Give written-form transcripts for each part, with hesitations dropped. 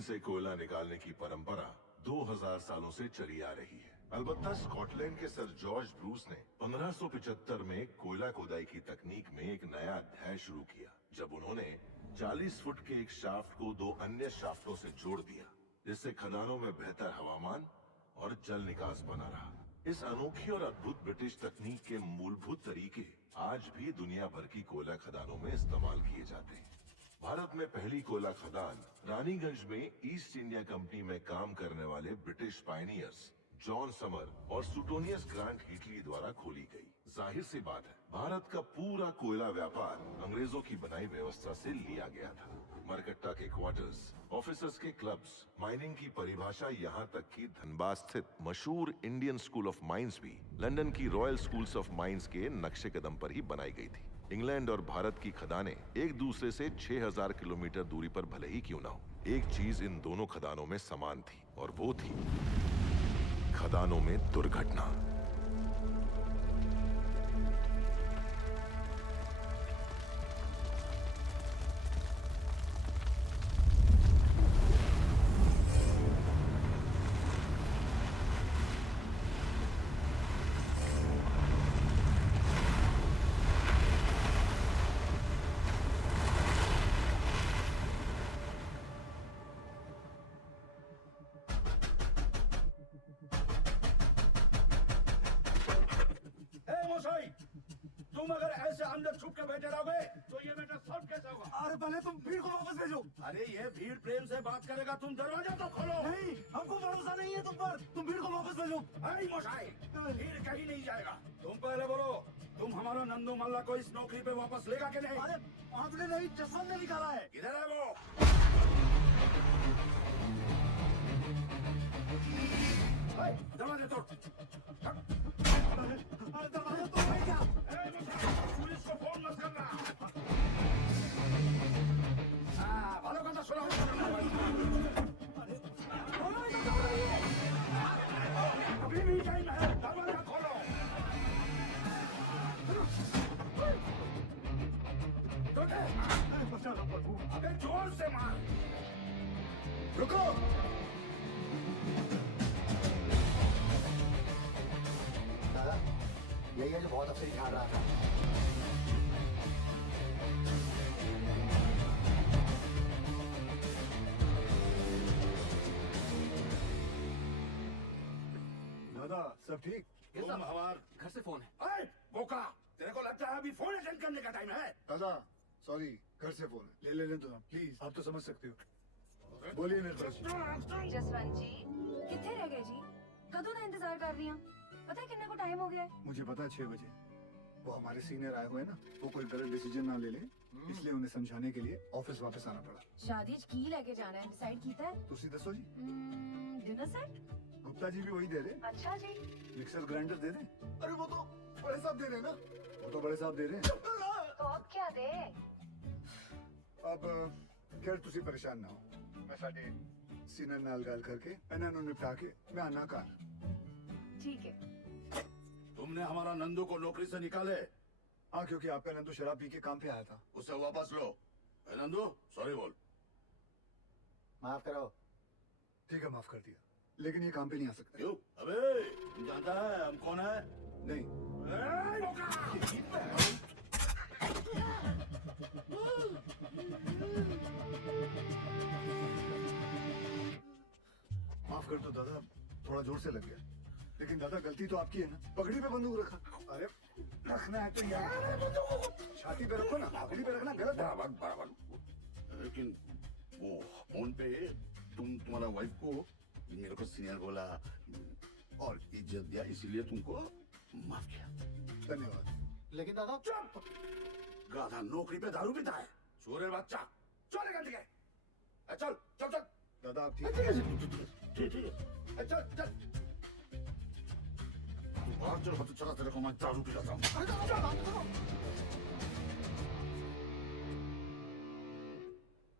जमीन से कोयला निकालने की परंपरा 2000 सालों से चली आ रही है। अलबत्ता स्कॉटलैंड के सर जॉर्ज ब्रूस ने 1575 में कोयला खुदाई की तकनीक में एक नया अध्याय शुरू किया, जब उन्होंने 40 फुट के एक शाफ्ट को 2 अन्य शाफ्टों से जोड़ दिया, जिससे खदानों में बेहतर हवामान और जल निकास बना रहा। इस अनोखी और अद्भुत ब्रिटिश तकनीक के मूलभूत तरीके आज भी दुनिया भर की कोयला खदानों में इस्तेमाल किए जाते हैं। भारत में पहली कोयला खदान रानीगंज में ईस्ट इंडिया कंपनी में काम करने वाले ब्रिटिश पायनियर्स जॉन समर और सुटोनियस ग्रांट हिटली द्वारा खोली गई। जाहिर सी बात है, भारत का पूरा कोयला व्यापार अंग्रेजों की बनाई व्यवस्था से लिया गया था। मरकट्टा के क्वार्टर्स, ऑफिसर्स के क्लब्स, माइनिंग की परिभाषा, यहाँ तक कि धनबाद स्थित मशहूर इंडियन स्कूल ऑफ माइंस भी लंदन की रॉयल स्कूल्स ऑफ माइंस के नक्शे कदम पर ही बनाई गई थी। इंग्लैंड और भारत की खदानें एक दूसरे से 6000 किलोमीटर दूरी पर भले ही क्यों ना हो, एक चीज इन दोनों खदानों में समान थी, और वो थी खदानों में दुर्घटना। तुम अगर ऐसे अंदर छुप के बैठे रहोगे तो ये बेटा सॉल्व कैसे होगा? अरे पहले तुम भीड़ को वापस भेजो। अरे ये भीड़ प्रेम से बात करेगा, तुम दरवाजा तो खोलो। नहीं, हमको भरोसा नहीं है तुम पर। तुम भीड़ को वापस भेजो। अरे मोशाई, भीड़ कहीं नहीं जाएगा। तुम पहले बोलो, तुम हमारा नंदू मल्ला को इस नौकरी पे वापस लेगा कि नहीं? अरे आपने नहीं, जसवंत ने निकाला है। किधर है वो? दरवाजा तोड़। अरे दरवाजा तो भाई क्या? पुलिस को फोन मत करना। भालो का सुना। अभी भी टाइम है, दरवाजा खोलो। अबे जोर से मार। रुको। दादा, यही है जो बहुत अफसरी ठान रहा था। दादा सब ठीक? तुम हमार घर से फोन है। अरे बोका, तेरे को लगता है अभी फोन अटेंड करने का टाइम है? दादा सॉरी, घर से फोन है। ले तो प्लीज, आप तो समझ सकते हो। बोलिए निर्दोष। जसवंत जी कितने रह गए जी? कदों का इंतजार कर रही हूँ। पता है कितने को टाइम हो गया है? मुझे पता है 6 बजे। वो हमारे सीनियर आए हुए हैं ना, वो कोई गलत डिसीजन ना ले ले, इसलिए उन्हें समझाने के लिए ऑफिस वापस आना पड़ा। शादी की लेके जाना है, डिसाइड कीता है? तुसी दसो जी। Dinner set? गुप्ता जी भी वही दे रहे। अच्छा जी। मिक्सर ग्राइंडर दे रहे। अरे वो तो बड़े साहब दे रहे हैं ना। वो तो बड़े साहब दे रहे हैं। तो अब क्या दे? अब खैर तुसी परेशान ना हो, मैं साडे सीनियर नाल गल करके इन्हां नूं निपटा के मैं आना घर। ठीक है। तुमने हमारा नंदू को नौकरी से निकाले? हाँ, क्योंकि आपका नंदू शराब पी के काम पे आया था। उसे वापस लो। नंदू सॉरी बोल। माफ करो। ठीक है, माफ कर दिया, लेकिन ये काम पे नहीं आ सकता। क्यों? अबे तुम जानता है हम कौन है? नहीं। माफ कर दो दादा, थोड़ा जोर से लग गया। लेकिन दादा गलती तो आपकी है ना, पगड़ी पे बंदूक रखा। अरे रखना है तो यार छाती पे रखो ना, पगड़ी पे रखना गलत है। बराबर। लेकिन वो फोन पे तुम्हारा वाइफ को मेरे को सीनियर बोला और इज्जत दिया, इसीलिए तुमको माफ किया। धन्यवाद। लेकिन दादा चुप! गाधा नौकरी पे दारू पीता है, चोरे बच्चा। चल निकल के। चल चल चल। दादा आप ठीक है। चल चल। बाहर चल, हट चला, तेरे को मैं दारू पिलाता हूँ।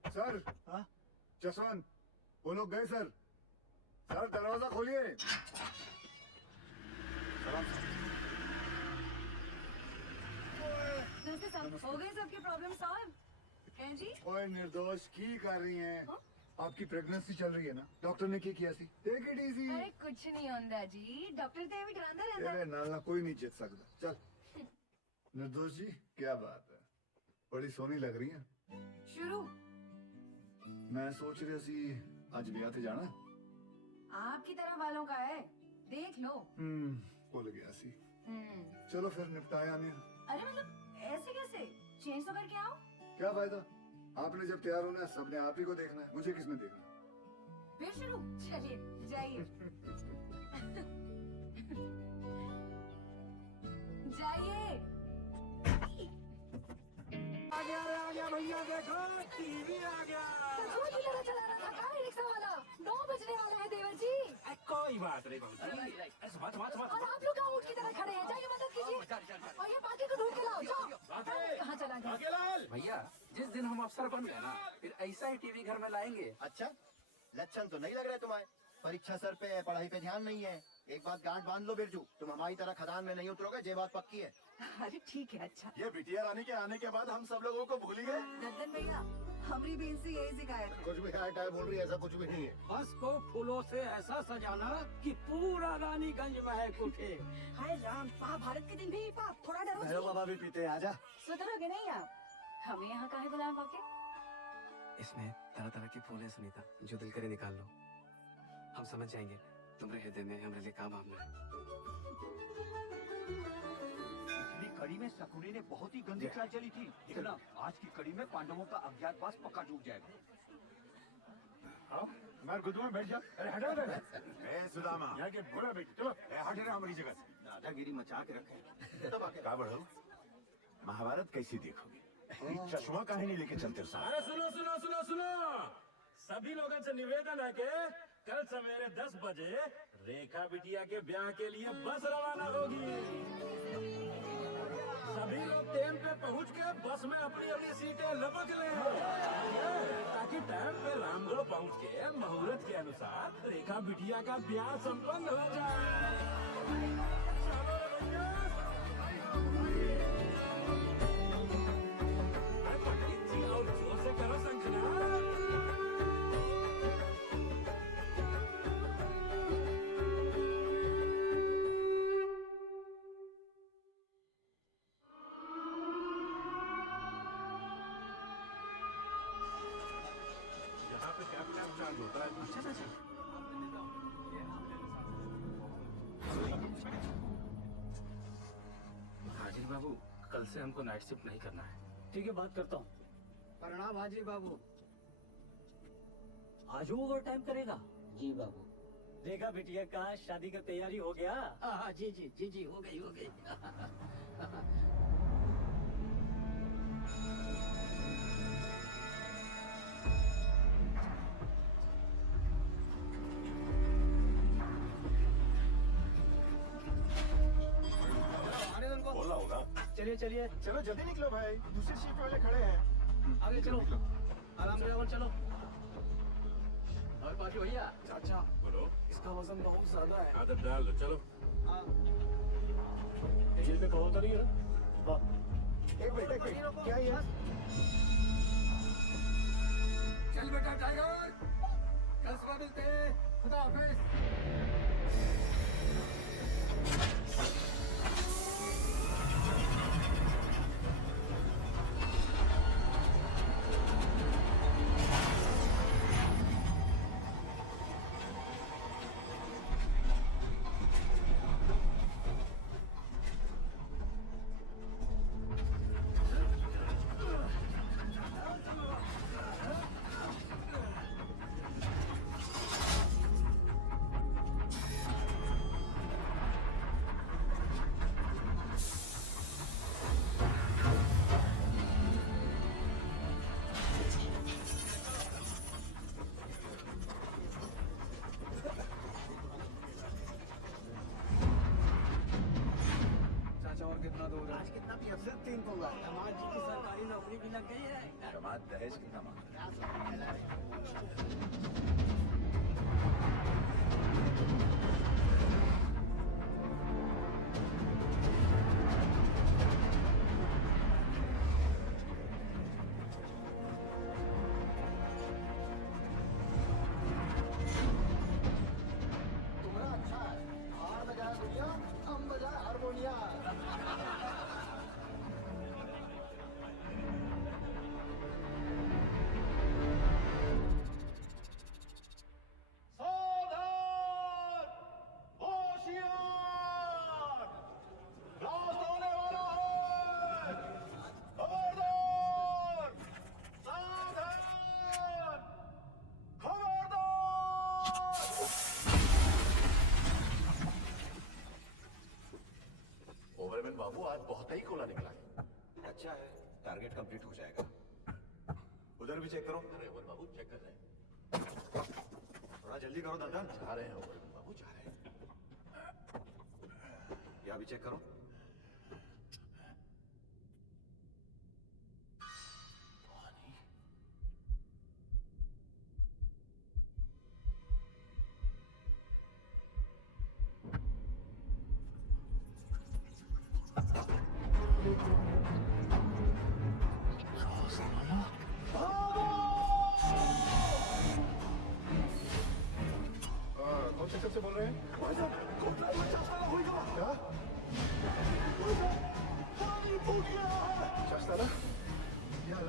सर। हाँ? जसवंत, वो लोग गए सर। सर दरवाजा खोलिए। हो गए सबके प्रॉब्लम सॉल्व? हैं जी? ओए निर्दोष की कर रही हैं? आपकी प्रेगनेंसी चल रही है ना डॉक्टर ने क्या किया सी टेक इट इजी अरे कुछ नहीं होता जी डॉक्टर ते भी डरांदा रहंदा तेरे नाल ना कोई नहीं जीत सकता चल निर्दोष जी क्या बात है बड़ी सोनी लग रही है शुरू मैं सोच रही सी आज ब्याह ते जाना आपकी तरह वालों का है देख लो भूल गया सी हम्म चलो फिर निपटाया नहीं अरे मतलब ऐसे कैसे चेंज तो करके आओ क्या फायदा आपने जब तैयार होना है सबने आप ही को देखना है मुझे किसने देखना है? फिर शुरू चलिए जाइए जाइए आ गया भैया देखो टीवी आ गया। सचमुच ही लड़ा चला रहा था कार रिक्शा वाला 9 बजने वाला है देवर जी कोई बात नहीं भाई समझ और आप लोग ऊँट की तरह खड़े हैं जाइए मदद कीजिए और ये पार्टी को ढूंढ के लाओ जाओ कहाँ चला गया भैया जिस दिन हम अफसर बन गए ना फिर ऐसा ही टीवी घर में लाएंगे। अच्छा लक्षण तो नहीं लग रहे तुम्हारे परीक्षा सर पे है पढ़ाई पे ध्यान नहीं है एक बात गांठ बांध लो बिरजू तुम हमारी तरह खदान में नहीं उतरोगे ये बात पक्की है अरे ठीक है अच्छा ये बिटिया रानी के आने के बाद हम सब लोगों को भूल ही गए। दद्दन भैया हमारी बहन से यही शिकायत है कुछ भी हाई टाई बोल रही है ऐसा कुछ भी नहीं है बस को फूलों से ऐसा सजाना कि पूरा रानीगंज महक उठे। हाय राम महाभारत के दिन भी पाप थोड़ा डरो भैरव बाबा भी पीते आजा सुधरोगे नहीं आप हमें यहाँ काहे बुलाया पाके इसमें तरह तरह के फूल है सुनीता जो दिल करे निकाल लो हम समझ जाएंगे तुम्हारे हृदय में हमारे लिए क्या भावना है। पिछली कड़ी में शकुनी ने बहुत ही गंदी चाल चली थी देखना आज की कड़ी में पांडवों का अज्ञातवास पक्का टूट जाएगा। मैं गुद्दू में बैठ जा अरे हटा दे सुदामा यहाँ के बुरा बेटी चलो हटे ना हमारी जगह से। दादागिरी मचा के रखे। का बढ़ो महाभारत कैसी देखोगे चश्मा काहे नहीं लेके चलते साथ। अरे सुनो सुनो सुनो सुनो सभी लोगों से निवेदन है कि कल सवेरे 10 बजे रेखा बिटिया के ब्याह के लिए बस रवाना होगी। सभी लोग टाइम पे पहुंच के बस में अपनी अपनी सीटें लपक लें ताकि टाइम पे रामगढ़ पहुंच के मुहूर्त के अनुसार रेखा बिटिया का ब्याह संपन्न हो जाए। चलो रे भैया। अरे पंडित जी और जोर से करो शंखनाद। यहाँ पे क्या क्या चार्ज होता है हाजिर बाबू कल से हमको नाइट शिफ्ट नहीं करना है। ठीक है बात करता हूँ। प्रणाम हाजी बाबू। आज ओवर टाइम करेगा। जी बाबू। रेखा बिटिया का शादी का तैयारी हो गया। हाँ जी जी जी जी हो गई हो गई। बोला होगा। चलिए चलिए चलो जल्दी निकलो भाई दूसरी सीट वाले खड़े हैं। आगे चलो आराम से आराम चलो। और बाकी भैया चाचा बोलो इसका वजन बहुत ज्यादा है। आदत डाल दो चलो। जेल पे कहो तो नहीं है ना? एक मिनट क्या ये चल बेटा टाइगर कल सुबह मिलते हैं खुदा हाफिज। चाचा और कितना दूर है? आज कितना भी अफसर 3 को हुआ। समाज जी की सरकारी नौकरी भी लग गई है। समाज दहेज कितना मांगता है? ओवरमैन बाबू आज बहुत ही कोला निकला है। अच्छा है, टारगेट कंप्लीट हो जाएगा। उधर भी चेक करो। अरे ओवर बाबू चेक कर रहे हैं। थोड़ा जल्दी करो दादा। जा रहे हैं ओवरमैन बाबू, जा रहे हैं। यहाँ भी चेक करो। कौन सेक्टर से बोल रहे हैं? क्या? शास्तारा? क्या हाल?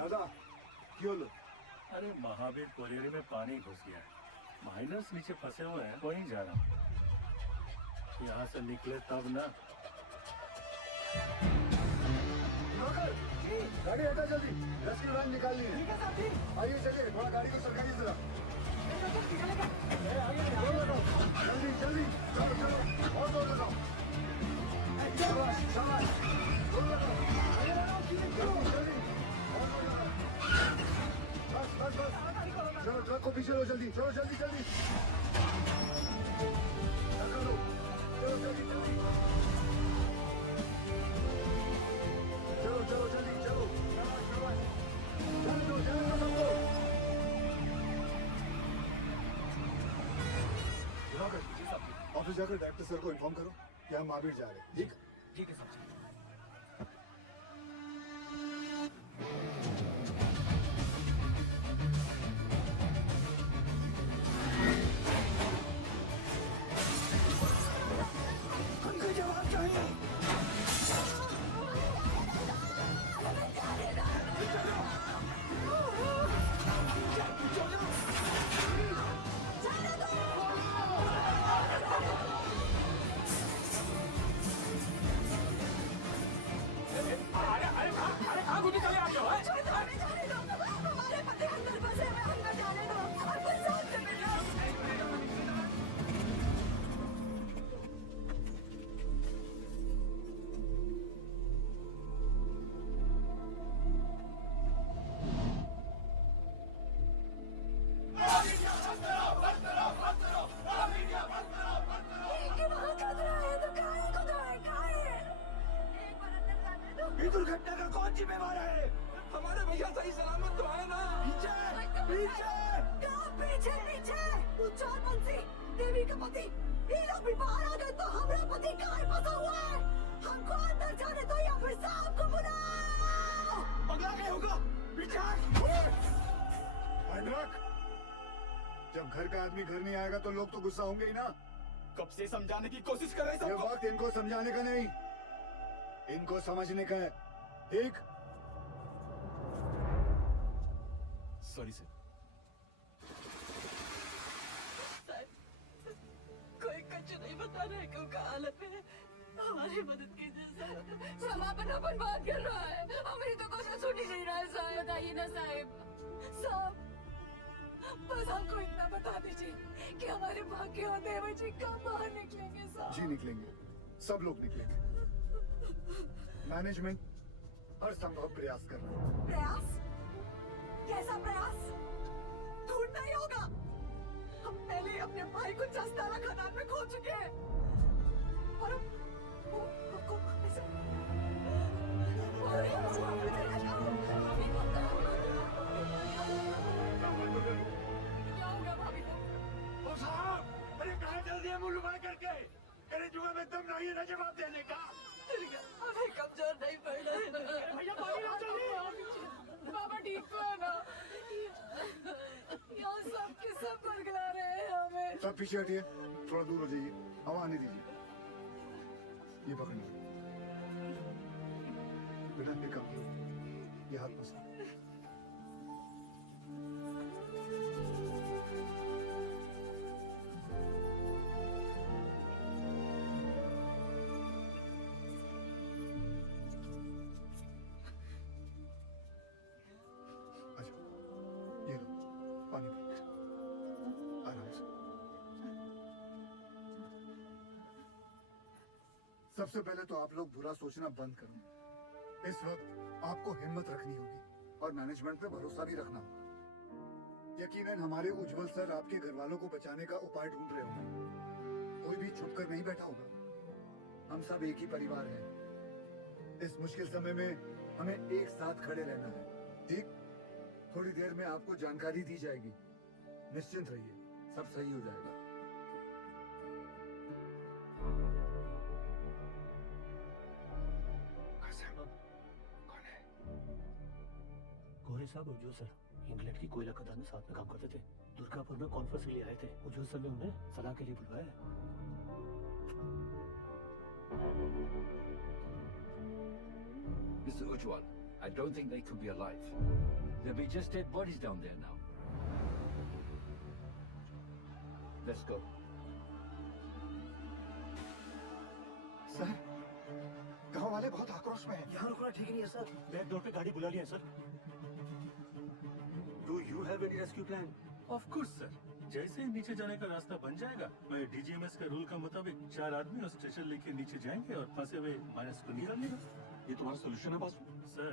दादा কি হলো? अरे महावीर कोरियरी में पानी घुस गया है। माइनस नीचे फंसे हुए हैं, वहीं जा रहा हूँ। यहाँ से निकले तब ना। नौकर, गाड़ी हटा जल्दी, रेस्क्यू वैन निकालनी है। ठीक है साहब जी। आइए चलिए, थोड़ा गाड़ी को सरकाइए जरा। जोर लगाओ, जल्दी जल्दी, चलो चलो, और जोर लगाओ। शाबाश शाबाश, जोर लगाओ, जल्दी जल्दी, और जोर लगाओ। बस बस बस, चलो ट्रक को पीछे लो जल्दी, चलो जल्दी जल्दी। धक्का दो, चलो जल्दी जल्दी। चलो चलो जल्दी चलो, शाबाश शाबाश, जाने दो सबको। दिवाकर, ऑफिस जाकर डायरेक्टर सर को इन्फॉर्म करो कि हम महावीर जा रहे हैं। ठीक ठीक है साहब जी। दुर्घटना का कौन जिम्मेवार है? हमारे भैया सही सलामत तो है ना? पीछे पीछे पीछे पीछे उच्चारपंथी देवी का पति, ये लोग भी बाहर आ गए तो हमारा पति कहाँ फंसा हुआ है? हमको अंदर जाने दो या फिर साहब को बुलाओ। पगला क्या होगा? पीछे जब घर का आदमी घर नहीं आएगा तो लोग तो गुस्सा होंगे ही ना। कब से समझाने की कोशिश कर रहे ये हैं वक्त इनको समझाने का नहीं, इनको समझने का है। ठीक? Sorry sir. कोई कुछ नहीं बता रहा है क्यों का हालत है। हमारी मदद कीजिए सर। समापन अपन बात कर रहा है, हमारी तो कुछ सुन ही नहीं रहा है साहब। बताइए ना साहब। साहब बस हमको इतना बता दीजिए कि हमारे भाग्य और देवर जी कब बाहर निकलेंगे साहब। जी निकलेंगे, सब लोग निकलेंगे। मैनेजमेंट हर संभव प्रयास कर रहा है। प्रयास? कैसा प्रयास? ढूंढना ही होगा। हम पहले ही अपने भाई को चस्ताला खदान में खो चुके हैं और अब हमको ऐसे अरे क्या होगा भाभी को? ओ साहब, अरे कहाँ चल दिया मुंह लुमा करके? अरे जुआ में दम नहीं है ना जवाब देने का। हमें कमजोर नहीं पड़ना है ना। भैया पानी ला जल्दी। बाबा ठीक तो है ना? यहाँ सब के सब बरगला रहे हैं हमें। सब पीछे हटिए, थोड़ा दूर हो जाइए, हवा आने दीजिए। ये पकड़ना बेटा, ये कम ये हाथ पसा। ये लो पानी पियो, आराम से। सबसे पहले तो आप लोग बुरा सोचना बंद करो। इस वक्त आपको हिम्मत रखनी होगी और मैनेजमेंट पे भरोसा भी रखना होगा। यकीनन हमारे उज्जवल सर आपके घर वालों को बचाने का उपाय ढूंढ रहे होंगे। कोई भी छुप कर नहीं बैठा होगा। हम सब एक ही परिवार हैं। इस मुश्किल समय में हमें एक साथ खड़े रहना है। ठीक? थोड़ी देर में आपको जानकारी दी जाएगी। निश्चिंत रहिए, सब सही हो जाएगा। गोरे साहब उज्जवल सर इंग्लैंड की कोयला खदान में साथ में काम करते थे। दुर्गापुर में कॉन्फ्रेंस के लिए आए थे। उज्जवल सर ने उन्हें सलाह के लिए बुलवाया है। Mr. Ujwal, I don't think they could be alive. There'll be just dead bodies down there now. Let's go. Sir, गांव वाले बहुत आक्रोश में हैं। यहाँ रुकना ठीक नहीं है सर। बैक डोर पे गाड़ी बुला लिया sir. Do you have any rescue plan? Of course sir. जैसे ही नीचे जाने का रास्ता बन जाएगा, मैं डीजीएमएस के रूल का मुताबिक 4 आदमी और स्टेशन लेके नीचे जाएंगे और फंसे हुए माइनस को निकाल लेगा। ये तुम्हारा सोल्यूशन है boss? Sir,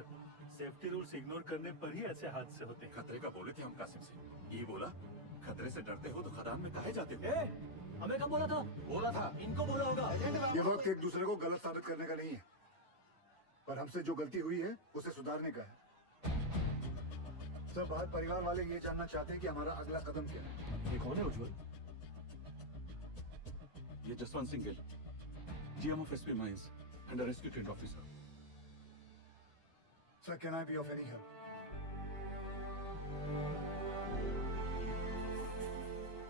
safety rules ignore करने पर ही ऐसे हादसे होते हैं। खतरे का बोले थे हम कासिम से। ये बोला खतरे से डरते हो तो खदान में काहे जाते हो? हमें कब बोला था? बोला था, इनको बोला होगा। ये वक्त एक दूसरे को गलत साबित करने का नहीं है, पर हमसे जो गलती हुई है उसे सुधारने का है। सब बाहर परिवार वाले ये जानना चाहते हैं कि हमारा अगला कदम क्या है। ये कौन है उज्जवल? ये Jaswant Singh Gill, GM of SP mines and rescue trained officer. Sir, can I be of any help?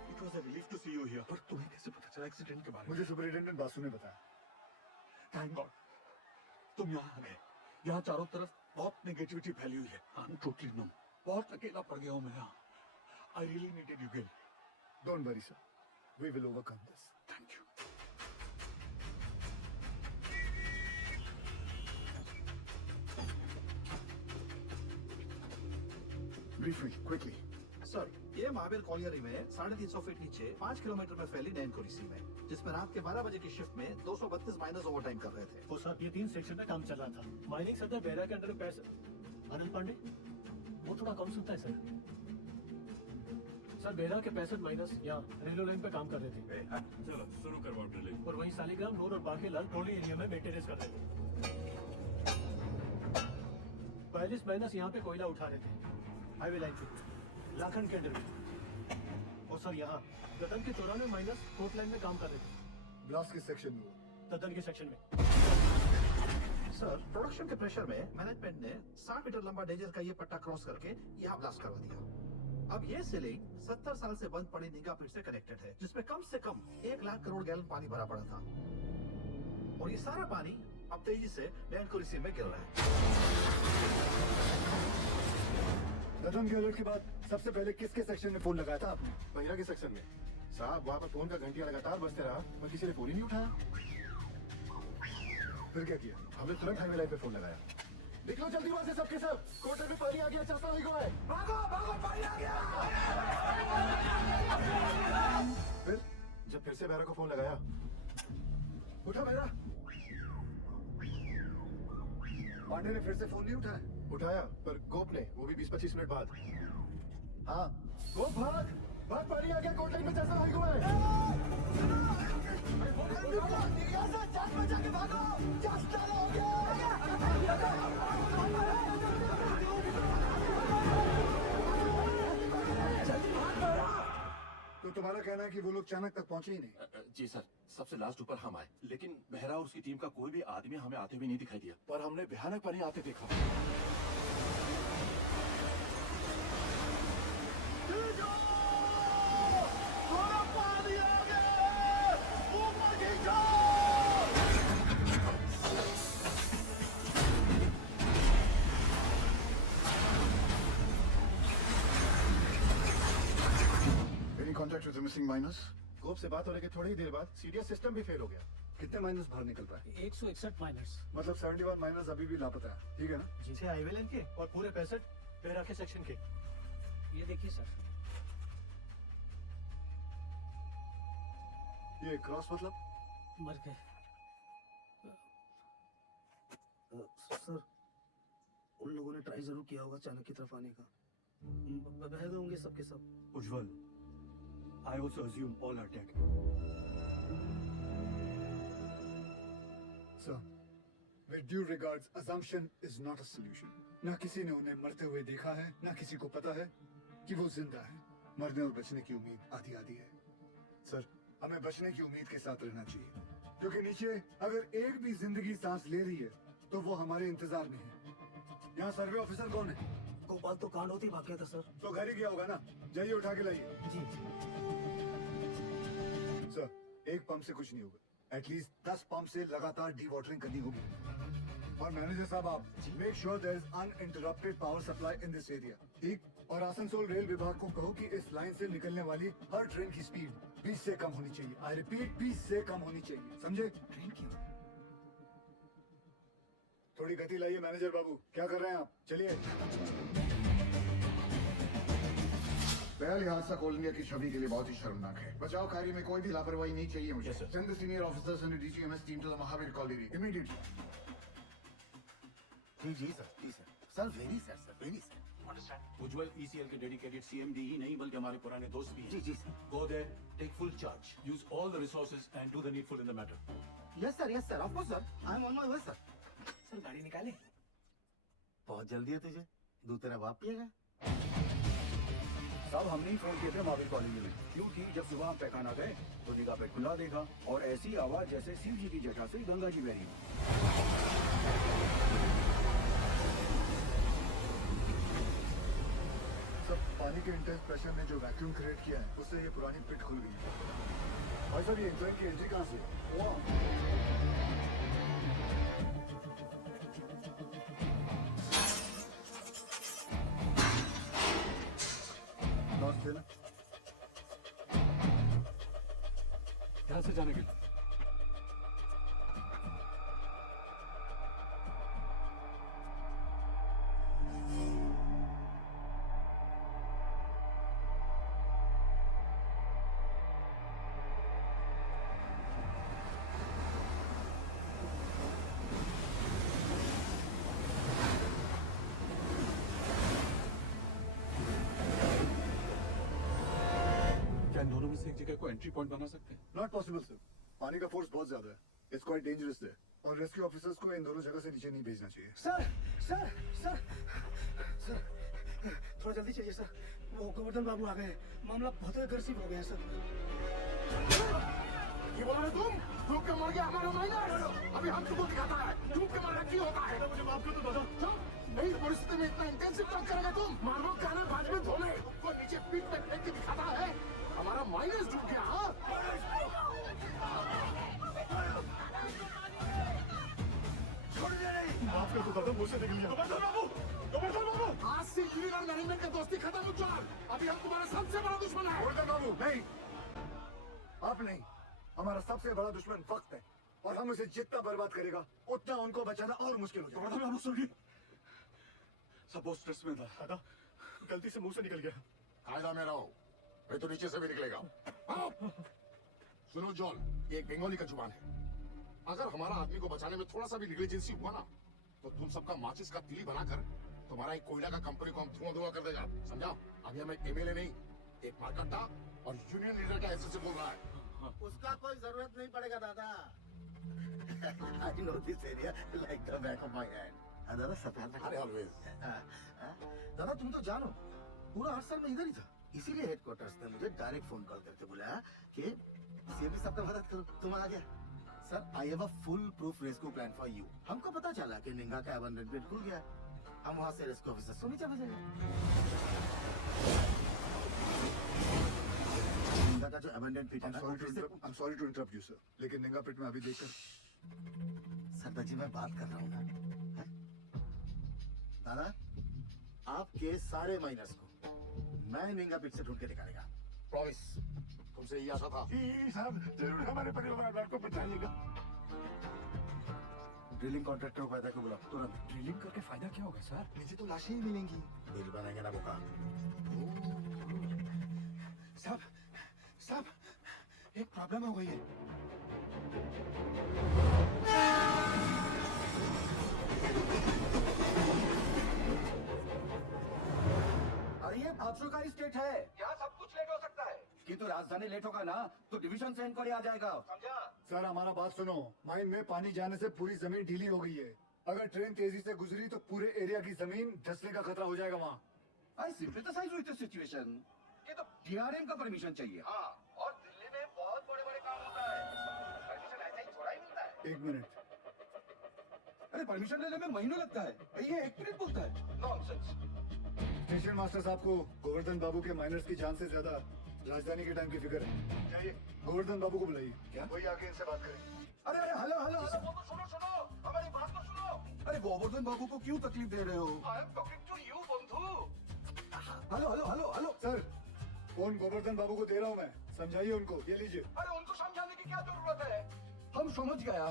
It was a relief to see you here. पर तुम्हें कैसे पता चला एक्सीडेंट के बारे में? मुझे सुपरिटेंडेंट बासु ने बताया। थैंक गॉड तुम यहाँ आ गए। यहाँ चारों तरफ बहुत नेगेटिविटी फैली हुई है। I am totally numb. बहुत अकेला पड़ गया हूँ मैं यहाँ। I really needed you Gill. Don't worry sir, we will overcome this. Thank you. Briefly, quickly. Sir, ये महावीर कॉलियरी में 350 फीट नीचे 5 किलोमीटर में फैली नैनकुरी सी में, जिसमें रात के 12 बजे की शिफ्ट में 232 माइनर्स ओवरटाइम कर रहे थे। वो साहब, ये 3 सेक्शन में काम चल रहा था। माइनिंग सर्कल बेहरा के अंडर पैसे आनंद पांडे, वो थोड़ा कम सुनता है सर। सर, बेहरा के 65 माइनस यहाँ रेलवे लाइन पे काम कर रहे थे। चलो शुरू करवाओ ड्रिलिंग। और वहीं सालीग्राम, नूर और बाकी लाल ट्रोली एरिया में मेंटेनेंस कर रहे थे। 42 माइनस यहाँ पे कोयला उठा रहे थे हाईवे लाइन पे लाखन के अंडर में। और सर यहाँ ददन के 94 माइनस कोर्ट लाइन में काम कर रहे थे। ब्लास्ट किस सेक्शन में हुआ? ददन के सेक्शन में। सर प्रोडक्शन के प्रेशर में मैनेजमेंट ने 60 मीटर लंबा डेजर का ये पट्टा क्रॉस करके यहाँ ब्लास्ट करवा दिया। अब ये सीलिंग 70 साल से बंद पड़ी निगाह पिट से कनेक्टेड है, जिसमें कम से कम 1 लाख करोड़ गैलन पानी भरा पड़ा था। और ये सारा पानी अब तेजी से लैंड को रिसीव में गिर रहा है। ददन के अलर्ट के बाद सबसे पहले किसके सेक्शन में फोन लगाया था आपने? बहिरा के सेक्शन में साहब, वहाँ पर फोन का घंटिया लगातार बजते रहा, पर किसी ने फोन ही नहीं उठाया। फिर क्या किया? हमने तुरंत हाईवे लाइन पे फोन लगाया। निकलो जल्दी वहाँ से सबके सब, कोटर में पानी आ गया, चाचा नहीं को है। भागो भागो, पानी आ गया। जब फिर से बहरा को फोन लगाया, उठा बहरा। पांडे ने फिर से फोन नहीं उठाया? उठाया, पर गोप ने, वो भी 20-25 मिनट बाद। हाँ, गोप भाग भाग, पानी आ गया, कोट लाइन में चाचा नहीं को है। जान बचा के भागो, चाचा हो गया। तो तुम्हारा कहना है कि वो लोग चाणक तक पहुंचे ही नहीं? जी सर, सबसे लास्ट ऊपर हम आए, लेकिन बेहरा और उसकी टीम का कोई भी आदमी हमें आते हुए नहीं दिखाई दिया, पर हमने भयानक पानी आते देखा। Contact with the missing miners? गोप से बात होने के थोड़ी ही देर बाद सीडीएस सिस्टम भी फेल हो गया। कितने माइनस बाहर निकल पाए? 161 माइनस। मतलब 71 माइनस अभी भी लापता है, ठीक है ना? जिसे हाईवे लाइन के और पूरे 65 बेहरा के सेक्शन के। ये देखिए सर। ये क्रॉस मतलब? मर गए। सर, उन लोगों ने ट्राई जरूर किया होगा चाणक्य की तरफ आने का। बह गए होंगे सबके सब। उज्जवल, I also assume all are dead. Sir, with due regards, assumption is not a solution. ना किसी ने उन्हें मरते हुए देखा है, ना किसी को पता है कि वो जिंदा है। मरने और बचने की उम्मीद आधी आधी है। सर, हमें बचने की उम्मीद के साथ रहना चाहिए, क्योंकि नीचे अगर एक भी जिंदगी सांस ले रही है, तो वो हमारे इंतजार में है। यहाँ सर्वे ऑफिसर कौन है? गोपाल तो कांड होती भाग गया था सर। तो घर ही गया होगा ना? जाइए उठा के लाइए। जी। सर, एक पंप से कुछ नहीं होगा। एटलीस्ट 10 पंप से लगातार डी वाटरिंग करनी होगी। और मैनेजर साहब, आप make sure there is uninterrupted power supply in this area, ठीक? और आसनसोल रेल विभाग को कहो कि इस लाइन से निकलने वाली हर ट्रेन की स्पीड 20 से कम होनी चाहिए। आई रिपीट, 20 से कम होनी चाहिए, समझे? ट्रेन की थोड़ी गति लाइए मैनेजर बाबू। क्या कर रहे हैं आप? चलिए। बहरहाल ये हादसा कोल इंडिया की छवि के लिए बहुत ही शर्मनाक है। बचाव कार्य में कोई भी लापरवाही नहीं चाहिए मुझे। Send the senior officers and DGMS team to the Mahavir colony immediately. जी सर, जी sir. Sir very sir, very sir. Ujjwal ECL के डेडिकेटेड सीएमडी ही नहीं बल्कि हमारे पुराने दोस्त भी हैं। जी sir. Go there, take full charge, use all the resources and do the needful in the matter. Yes sir, of course sir. I am on my way sir. Sir गाड़ी निकाले। बहुत जल्दी है तुझे। दूध तेरा बाप पिएगा। साहब, हमने ही फोन किए थे महावीर कॉलोनी में, क्योंकि जब सुबह हम पैखाना गए तो निगाह पे खुला देखा और ऐसी आवाज जैसे शिव जी की जटा से गंगा जी बह रही। सब पानी के इंटेंस प्रेशर ने जो वैक्यूम क्रिएट किया है, उससे ये पुरानी पिट खुल गई है। भाई साहब, ये इंजन की एंट्री कहाँ से? देना यहाँ से जाने के लिए। एक जगह को एंट्री पॉइंट बना सकते हैं? नॉट पॉसिबल सर, पानी का फोर्स बहुत ज्यादा है। इट्स क्वाइट डेंजरस है और रेस्क्यू ऑफिसर्स को इन दोनों जगह से नीचे नहीं भेजना चाहिए। सर सर सर सर थोड़ा जल्दी चाहिए सर, वो गोवर्धन बाबू आ गए, मामला बहुत अग्रेसिव हो गया है सर। ये बोल रहे तुम के मर गया हमारा माइनर। अभी हम तुमको दिखाता है तुम के मारा क्यों होता है। मुझे माफ कर दो दादा। नहीं परिस्थिति में इतना इंटेंसिव टच करेगा तुम। मार्बल खाने बाद में धोने तुमको नीचे पीठ पे फेंक के दिखाता है हमारा माइनस डूब गया। हाँ छोड़ दे नहीं। माफ कर दो दादा, मुझसे निकल गया। गोवर्धन बाबू, आज से यूनियन और मैनेजमेंट का दोस्ती खत्म हो चुका। अभी हम तुम्हारा सबसे बड़ा दुश्मन है। गोवर्धन बाबू नहीं, आप नहीं, हमारा सबसे बड़ा दुश्मन वक्त है और हम उसे जितना बर्बाद करेगा उतना उनको बचाना और मुश्किल हो जाएगा। गोवर्धन बाबू सुनिए, सब बहुत स्ट्रेस में था दादा, गलती से मुंह से निकल गया। कायदा में रहो, मैं तो नीचे से भी निकलेगा। हाँ। सुनो जॉन, ये एक बंगाली का जुबान है। अगर हमारा आदमी को बचाने में थोड़ा सा भी निग्लिजेंसी हुआ ना तो तुम सबका माचिस का तिली बनाकर तुम्हारा एक कोयला का कंपनी को हम धुआं कर देगा, समझा। अभी हम एक एमएलए नहीं, एक मार्केटा और यूनियन लीडर का ऐसे से बोल रहा है। उसका कोई जरूरत नहीं पड़ेगा दादा। I know this area like the back of my hand. दादा सफाई अरे ऑलवेज। दादा तुम तो जानो पूरा 8 साल में इधर ही था, इसीलिए हेडक्वार्टर्स ने मुझे डायरेक्ट फोन कॉल करके बुलाया कि सीएमपी सबका मदद करो। तुम आ गया sir. I have a full proof rescue plan for you. हमको पता चला कि निंगा का एबंडेंट बेड खुल गया, हम वहां से रेस्क्यू ऑफिसर को नीचे भेजेंगे। निंगा का जो एबंडेंट पिट है ना, I'm sorry to interrupt you, sir. लेकिन निंगा पिट में अभी देखकर सरदार जी मैं बात कर रहा हूँ ना। दादा आपके सारे माइनर्स को मैं निंगा पिट से ढूंढ के निकालेगा, प्रॉमिस। तुमसे यही आशा था। साहब जरूर हमारे परिवार को बचाइएगा। ड्रिलिंग कॉन्ट्रैक्टर को पैदा को बुलाओ तुरंत। ड्रिलिंग करके फायदा क्या होगा सर? नीचे तो लाशें ही मिलेंगी, बिल बनाएंगे ना बोका। साहब साहब एक प्रॉब्लम हो गई है। अरे ये भाद्रो का स्टेट है, यहाँ सब कुछ लेट हो सकता है। किंतु राजधानी लेट होगा ना तो डिवीजन से इंक्वायरी आ जाएगा, समझा? सर हमारा बात सुनो, माइन में पानी जाने से पूरी जमीन ढीली हो गई है। अगर ट्रेन तेजी से गुजरी तो पूरे एरिया की जमीन धंसने का खतरा हो जाएगा वहाँ। आई सिंपैथाइज विद द सिचुएशन। ये तो डीआरएम का परमिशन चाहिए। हाँ, और दिल्ली में बहुत बड़े-बड़े काम होता है, परमिशन ऐसे ही थोड़ा ही मिलता है। 1 मिनट। अरे परमिशन लेने में महीनों लगता है, ये 1 मिनट बोलता है। नॉनसेंस। स्टेशन मास्टर साहब को गोवर्धन बाबू के माइनर्स की जान से ज्यादा राजधानी के टाइम की फिक्र है। जाइए गोवर्धन बाबू को बुलाइए। क्या? वही आके इनसे बात करें। अरे अरे हेलो हेलो हेलो, वो तो सुनो, हमारी बात तो सुनो। अरे गोवर्धन बाबू को क्यों तकलीफ दे रहे हो? I am talking to you बंधु। Hello hello hello hello. Sir phone Govardhan Babu को दे रहा हूँ मैं, समझाइए उनको। ये लीजिए। अरे उनको समझाने की क्या जरूरत है, हम समझ गया।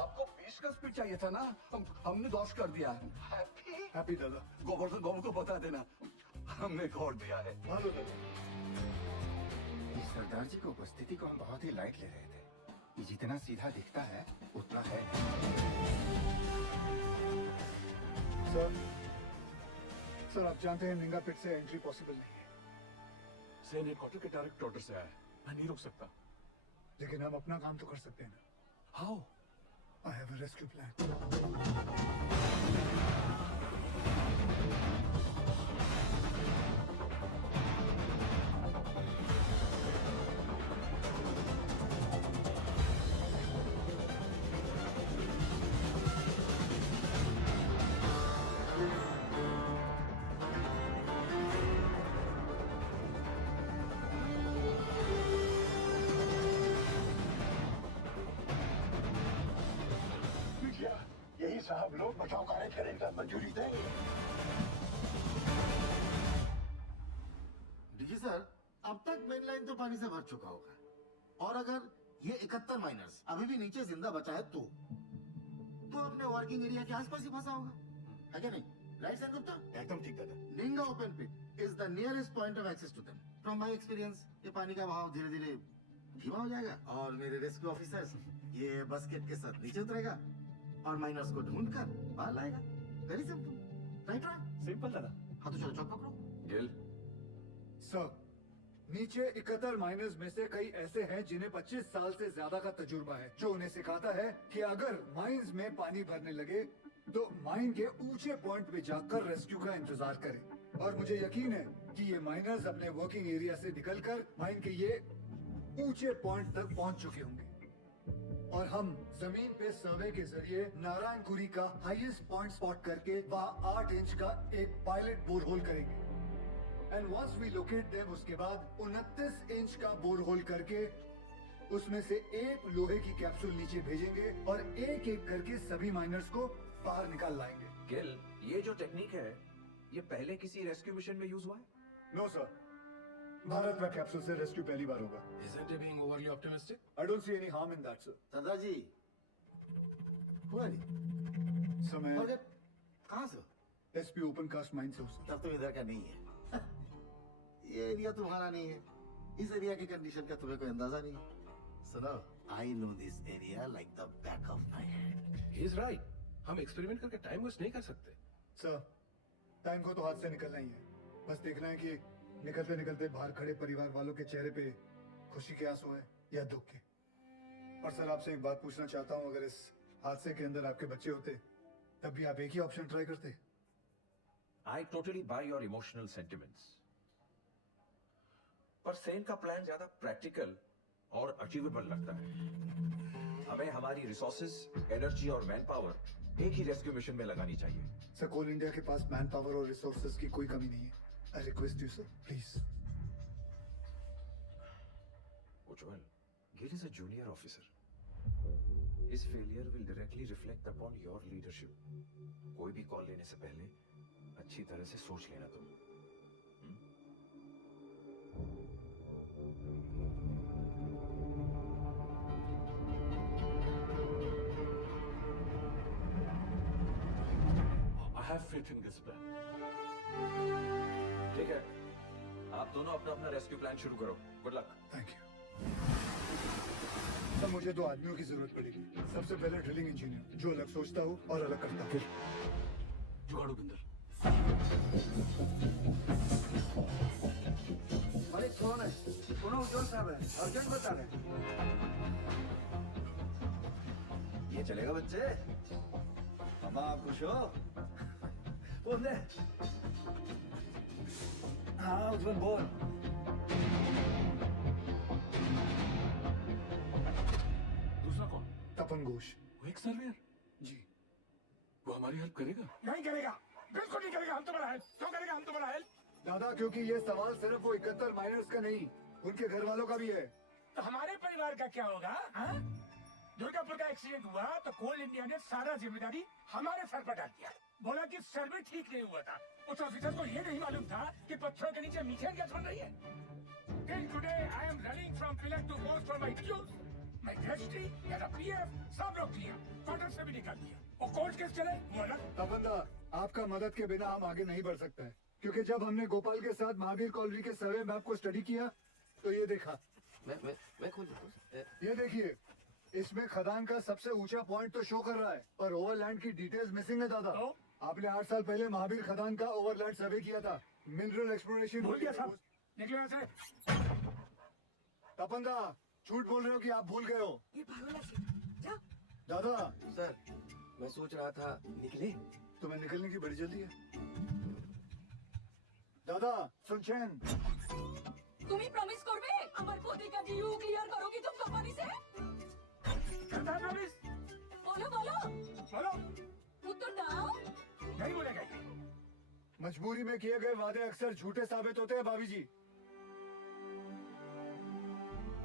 आपको 20 का स्पीड चाहिए था ना, हमने 10 कर दिया। हैप्पी दादा। गोवर्धन बाबू को बता देना हमने खोल दिया है। हेलो दादा। सरदार जी की उपस्थिति को हम बहुत ही लाइट ले रहे थे। ये जितना सीधा दिखता है उतना है। सर आप जानते हैं निंगा पिट से एंट्री पॉसिबल नहीं है। सेन हेडक्वार्टर के डायरेक्ट ऑर्डर से आया है, मैं नहीं रोक सकता। लेकिन हम अपना काम तो कर सकते हैं ना। How? I have a rescue plan. यही साहब लोग बचाव कार्य करेंगे, मंजूरी देंगे। डीजी सर अब तक मेन लाइन तो पानी से भर चुका होगा, और अगर ये 71 माइनर्स अभी भी नीचे जिंदा बचा है तो अपने वर्किंग एरिया के आसपास ही फंसा होगा, है क्या नहीं? Right sir Gupta? एकदम ठीक दादा। Ninga open pit is the nearest point of access to them. From my experience ये पानी का बहाव धीरे धीरे धीमा हो जाएगा और मेरे रेस्क्यू ऑफिसर्स ये बास्केट के साथ नीचे उतरेगा और माइनर्स को ढूंढकर बाहर लाएगा। Very simple, right? सिंपल दादा। हाँ तो चलो चौक पकड़ो। गिल सर नीचे 71 माइनर्स में से कई ऐसे हैं जिन्हें 25 साल से ज्यादा का तजुर्बा है, जो उन्हें सिखाता है कि अगर माइंस में पानी भरने लगे तो माइन के ऊंचे पॉइंट पे जाकर रेस्क्यू का इंतजार करें। और मुझे यकीन है कि ये माइनर्स अपने वर्किंग एरिया से निकलकर माइन के ये ऊंचे पॉइंट तक पहुंच चुके होंगे। और हम जमीन पे सर्वे के जरिए नारायणपुरी का हाईएस्ट पॉइंट स्पॉट करके वहाँ 8 इंच का एक पायलट बोरहोल करेंगे। And once we locate them, उसके बाद 29 इंच का बोरहोल करके उसमें से एक लोहे की कैप्सूल नीचे भेजेंगे और एक एक करके सभी माइनर्स को बाहर निकाल लाएंगे। गिल, ये जो टेक्निक है, ये पहले किसी रेस्क्यू मिशन में यूज हुआ है? नो सर, भारत में कैप्सूल से रेस्क्यू पहली बार होगा। Isn't he being overly optimistic? I don't see any harm in that, sir. दादाजी, हुआ नहीं? समय और कहाँ से? एसपी ओपन कास्ट माइन से हो सर। तब तो इधर का नहीं है। ये एरिया तुम्हारा नहीं है। इस एरिया की कंडीशन का तुम्हें कोई अंदाजा नहीं है। सुनो, I know this area like the back of my hand. He's right. हम एक्सपेरिमेंट करके टाइम वेस्ट नहीं कर सकते। सर, टाइम को तो हाथ से निकलना ही है। बस देखना है कि निकलते निकलते बाहर खड़े परिवार वालों के चेहरे पे खुशी के आंसू हैं या दुख के। और सर, आपसे एक बात पूछना चाहता हूँ, अगर इस हादसे के अंदर आपके बच्चे होते तब भी आप एक ही ऑप्शन ट्राई करते? I totally buy your emotional sentiments. पर सेन का प्लान ज्यादा प्रैक्टिकल और अचीवेबल लगता है। हमें हमारी रिसोर्सेज, एनर्जी और मैन पावर एक ही रेस्क्यू मिशन में लगानी चाहिए। सर, कोल इंडिया के पास मैन पावर और रिसोर्सेज की कोई कमी नहीं है। I request you sir, please. Ujjwal, Gill is a junior officer. His failure will directly reflect upon your leadership. कोई भी कॉल लेने से पहले अच्छी तरह से सोच लेना तुम। I have faith in this plan. ठीक है, आप दोनों अपना अपना रेस्क्यू प्लान शुरू करो। Good luck. Thank you. Sir, मुझे 2 आदमियों की जरूरत पड़ेगी। सबसे पहले ड्रिलिंग इंजीनियर, जो अलग सोचता हो और अलग करता हो। जुगाड़ो बिंदर। मालिक कौन है? कौन उज्जवल साहब है? अर्जेंट बता रहे। ये चलेगा बच्चे? मामा आप खुश हो? बोल दे। हाँ उज्जवल बोल। दूसरा कौन? तपन घोष। वो एक सर्वेयर। जी। वो हमारी हेल्प करेगा? नहीं करेगा, बिल्कुल नहीं करेगा। हम तुम्हारा हेल्प क्यों करेगा? हम तुम्हारा हेल्प। दादा, क्योंकि ये सवाल सिर्फ वो 71 माइनर्स का नहीं, उनके घर वालों का भी है। तो हमारे परिवार का क्या होगा? हाँ? दुर्गापुर का एक्सीडेंट हुआ तो कोल इंडिया ने सारा जिम्मेदारी हमारे सर पर डाल दिया। बोला कि सर्वे ठीक नहीं हुआ था। उस ऑफिसर को ये नहीं मालूम था कि पत्थरों के नीचे मीथेन गैस बन रही है। Till today I am running from pillar to post for my dues. मैं रजिस्ट्री या पीएफ सब रोक दिया, क्वार्टर से भी निकाल दिया। और कोर्ट केस चले वो अलग। तपंदा, आपका मदद के बिना हम आगे नहीं बढ़ सकते हैं, क्योंकि जब हमने गोपाल के साथ महावीर कॉलोनी के सर्वे मैप को स्टडी किया तो ये देखा। मैं खोल दूँ? ये देखिए, इसमें खदान का सबसे ऊंचा पॉइंट तो शो कर रहा है, पर ओवरलैंड की डिटेल्स मिसिंग है दादा। आपने 8 साल पहले महावीर खदान का ओवरलैंड सर्वे किया था। मिनरल एक्सप्लोरेशन भूल गया साहब। निकलो यहाँ से। तपंदा, झूठ बोल रहे हो कि आप भूल गए हो? ये पागल है। जा। दादा। सर, मैं सोच रहा था निकले। तुम्हें निकलने की बड़ी जल्दी है। दादा, सुनचैन। তুমি প্রমিস করবে আমার প্রতিটা ডিউ ক্লিয়ার করো কি তুমি কোম্পানি से? करता प्रॉमिस। बोलो बोलो। बोलो। उत्तर दाओ। नहीं बोलेगा। मजबूरी में किए गए वादे अक्सर झूठे साबित होते हैं भाभी जी।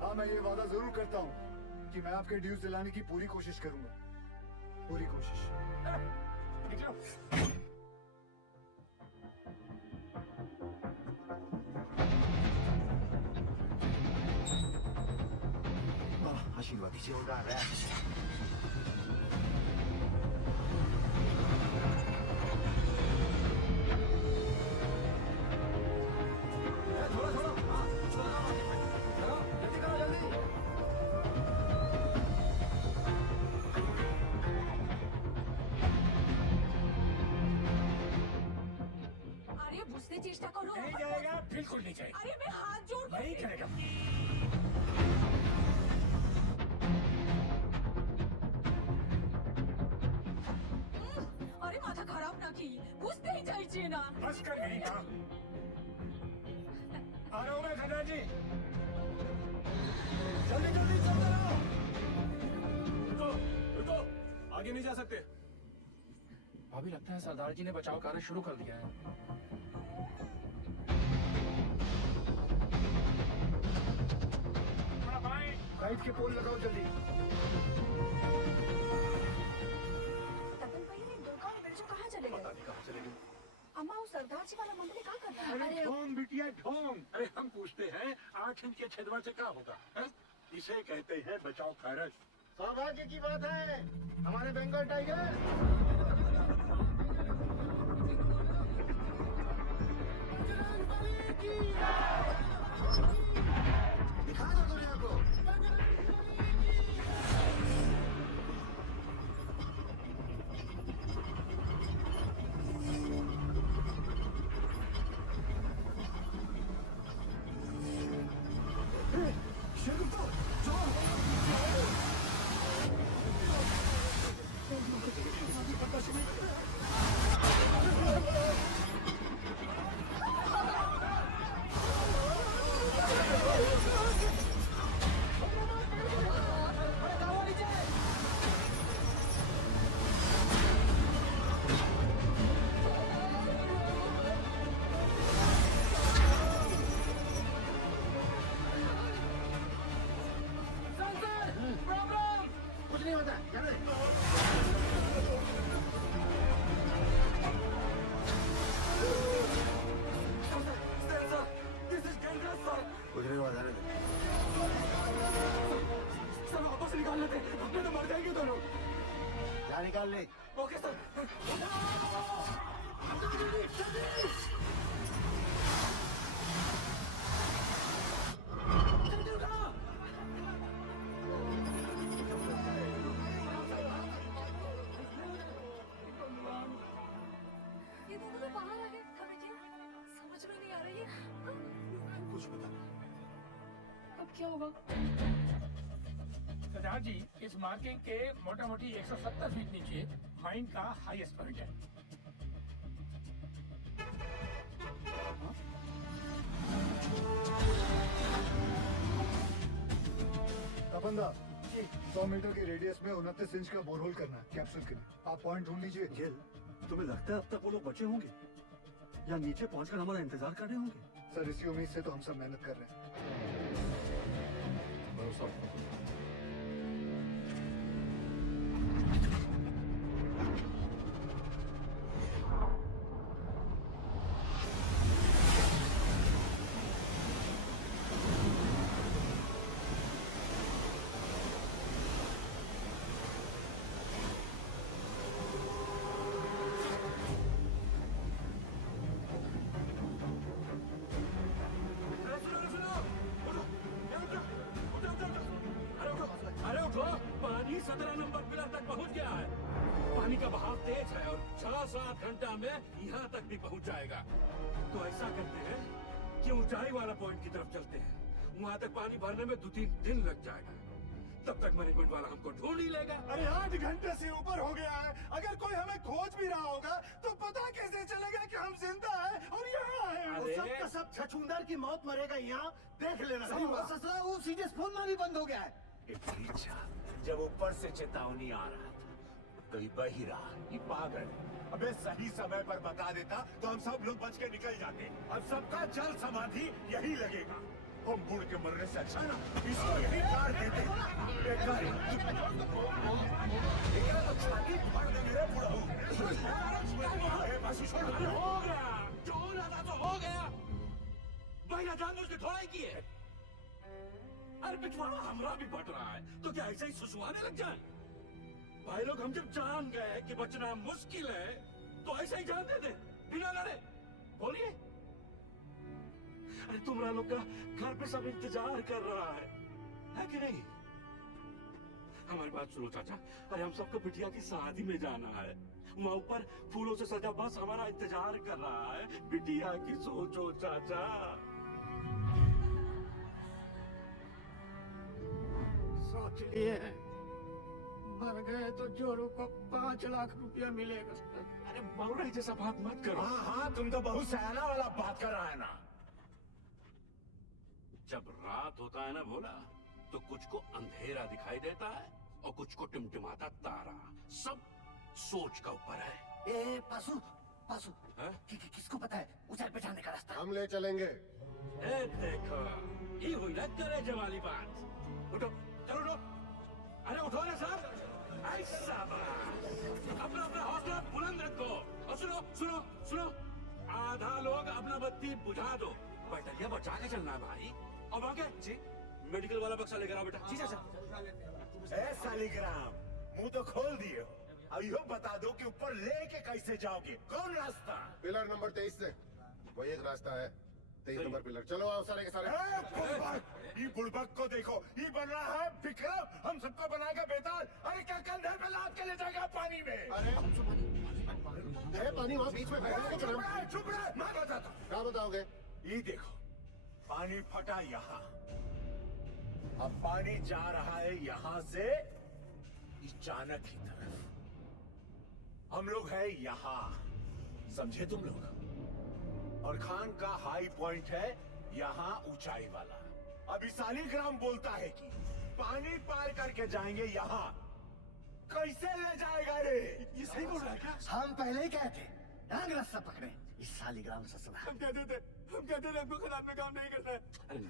हाँ, मैं ये वादा जरूर करता हूँ कि मैं आपके ड्यूज दिलाने की पूरी कोशिश करूंगा। पूरी कोशिश। निकलो। आशीर्वाद दीजिए, उड़ा रहा है। আরে বুঝতে জলদি চেষ্টা করো नहीं जाएगा, बिल्कुल नहीं जाएगा। আরে मैं हाथ जोड़ नहीं करेगा। আরে মাথা খারাপ নাকি বুঝতেই চাইছে না बस कर मेरी काम। आ रहा हूँ मैं खन्ना जी। जल्दी जल्दी चलते रहो। रुको, रुको, आगे नहीं जा सकते। भाभी लगता है सरदार जी ने बचाव कार्य शुरू कर दिया है। लाइट के पोल लगाओ जल्दी। तपन भाई ये दुर्गा और बिरजू कहाँ चले गए? कहाँ चले गए? अम्मा वो सरदार जी वाला मंदिर कहाँ कर रहा है? अरे ढोंग बिटिया ढोंग। अरे हम पूछते हैं 8 इंच के छेदवा से क्या होगा है? इसे कहते हैं बचाव कारक। सौभाग्य की बात है हमारे बंगाल टाइगर दिखा दो दुनिया को कुछ नहीं होता जाने दे। कुछ नहीं हुआ जाने दे। सर वापस निकाल लेते, नहीं तो मर जाएंगे दोनों। जा निकाल ले। Okay sir. ये दोनों तो बाहर आ गए हमें क्या समझ में नहीं आ रही है कुछ बता। अब क्या होगा सरदार जी इस मार्किंग के मोटा मोटी 170 फीट नीचे माइन का हाईएस्ट पॉइंट है। तपंदा 100 मीटर के रेडियस में 29 इंच का बोरहोल करना है कैप्सूल के लिए। आप पॉइंट ढूंढ लीजिए। जेल तुम्हें लगता है अब तक वो लोग बचे होंगे या नीचे पहुंचकर हमारा इंतजार कर रहे होंगे? सर इसी उम्मीद से तो हम सब मेहनत कर रहे हैं। अरे उठो, पानी 17 नंबर पिलर तक पहुंच गया है। पानी का बहाव तेज है और 6-7 घंटा में यहाँ तक भी पहुंच जाएगा। तो ऐसा करते हैं कि ऊंचाई वाला पॉइंट की तरफ चलते हैं। वहाँ तक पानी भरने में 2-3 दिन लग जाएगा। तब तक मैनेजमेंट वाला हमको ढूंढ ही लेगा। अरे 8 घंटे से ऊपर हो गया है। अगर कोई हमें खोज भी रहा होगा तो पता कैसे चलेगा कि हम जिंदा हैं और यहाँ हैं? वो सब का सब छछूंदर की मौत मरेगा यहाँ देख लेना। सही बात। ससुरा वो सीधे फोन में भी बंद हो गया है। अच्छा जब ऊपर से चेतावनी आ रहा था तो ये बहिरा ये पागल अबे सही समय पर बता देता तो हम सब लोग बच के निकल जाते। अब सबका जल समाधि यही लगेगा। हम बुड़ के मरने से अच्छा ना इसको यही काट देते। बेकार एकरा तो छाती फाड़ देंगे रे बुढ़ाऊ। बस छोड़ दे। हो गया जो होना था तो हो गया। बहिरा जानबूझ के थोड़ा ही किए। अरे पिछवाड़ा हमरा भी बट रहा है तो क्या ऐसे ही सुसुआने लग जाए? भाई लोग हम जब जान गए कि बचना मुश्किल है तो ऐसे ही जान दे दे बिना लड़े। बोलिए। अरे तुम्हारा लोग का घर पे सब इंतजार कर रहा है कि नहीं? हमारी बात सुनो चाचा। अरे हम सबको बिटिया की शादी में जाना है। वहाँ ऊपर फूलों से सजा बस हमारा इंतजार कर रहा है। बिटिया की सोचो चाचा। सोच लिए मर गए तो जोरू को 5 लाख रुपया मिलेगा। अरे बाबूराय जैसा बात मत करो। हाँ हाँ, तुम तो बहुत सयाना वाला बात कर रहा है ना। जब रात होता है ना भोला, तो कुछ को अंधेरा दिखाई देता है और कुछ को टिमटिमाता तारा। सब सोच का ऊपर है। ए पासु पासु किसको पता है ऊंचाई पे जाने का रास्ता? हम ले चलेंगे। ए देखो, ये हुई ना कलेजे वाली बात। उठो, चलो उठो। अरे उठो ना साहब। ऐसा अपना अपना हौसला बुलंद रखो। और सुनो सुनो सुनो, आधा लोग अपना बत्ती बुझा दो। बैटरिया बचा के चलना है भाई। और वहाँ जी मेडिकल वाला बक्सा लेकर आओ बेटा। जी चाचा। ए सालिग्राम, मुंह तो खोल दिए हो। अब यो बता दो कि ऊपर लेके कैसे जाओगे? कौन रास्ता? पिलर नंबर 23 से वही एक रास्ता है। 23 नंबर पिलर। चलो आओ सारे के सारे। ये बुड़बक को देखो, ये बन रहा है विक्रम। हम सबको बनाएगा बेताल। अरे क्या कंधे पे लाद के ले जाएगा पानी में? अरे पानी वहाँ बीच में है। चुप रहे, मैं बताता हूँ। क्या बताओगे? ये देखो, पानी फटा यहाँ। अब पानी जा रहा है यहाँ से इस चाणक की तरफ। हम लोग हैं यहाँ, समझे तुम लोग? और खान का हाई पॉइंट है यहाँ ऊंचाई वाला। अभी सालिग्राम बोलता है कि पानी पार करके जाएंगे यहाँ। कैसे ले जाएगा रे? ये सही बोल रहा है क्या? हम पहले ही कहते डांग रास्ता पकड़े। इस सालिग्राम से सुना। हम कहते थे आपको खिलाफ में काम नहीं करना है।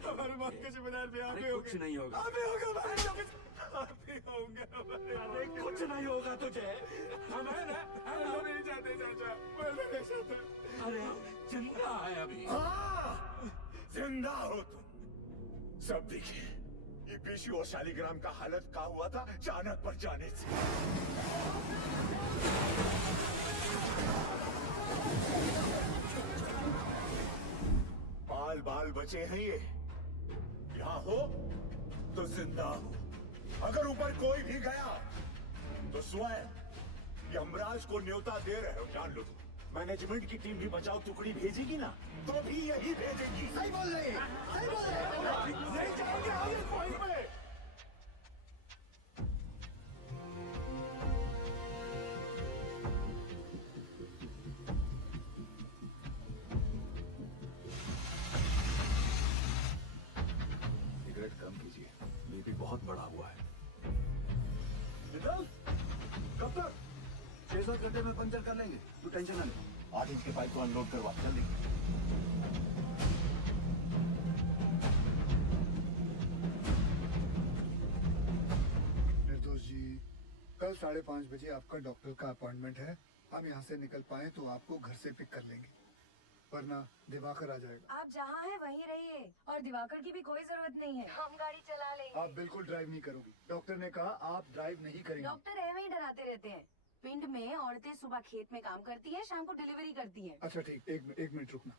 हमारे माँ के जिम्मेदार पे आप ही होंगे। कुछ नहीं होगा। आप ही होगा भाई। आप ही होंगे। अरे कुछ नहीं होगा तुझे। हम है ना, हम नहीं चाहते चाचा। मैं नहीं चाहता। अरे जिंदा है अभी। हाँ, जिंदा हो तुम। सब देखिए, ये पेशी और शालिग्राम का हालत क्या हुआ था चाणक पर जाने से। बाल बाल बचे हैं ये। यहाँ हो तो जिंदा हो। अगर ऊपर कोई भी गया तो स्वयं यमराज को न्योता दे रहे हो, जान लो। मैनेजमेंट की टीम भी बचाव टुकड़ी भेजेगी ना, तो भी यही भेजेगी। सही बोल रहे हैं, सही बोल रहे हैं। नहीं जाएंगे आगे पॉइंट में। सिगरेट कम कीजिए, बीपी बहुत बढ़ा हुआ है। कब तक? 6-7 घंटे में पंचर कर लेंगे, तू टेंशन ना ले। 8 इंच के पाइप को अनलोड करवा, जल्दी। निर्दोष जी, कल 5:30 बजे आपका डॉक्टर का अपॉइंटमेंट है। हम यहाँ से निकल पाए तो आपको घर से पिक कर लेंगे, वरना दिवाकर आ जाएगा। आप जहाँ हैं वहीं रहिए और दिवाकर की भी कोई जरूरत नहीं है। हम गाड़ी चला लेंगे। आप बिल्कुल ड्राइव नहीं करोगी। डॉक्टर ने कहा आप ड्राइव नहीं करेंगे। डॉक्टर ऐਵੇਂ ही डराते रहते हैं। पिंड में औरतें सुबह खेत में काम करती हैं, शाम को डिलीवरी करती हैं। अच्छा ठीक, एक मिनट रुकना।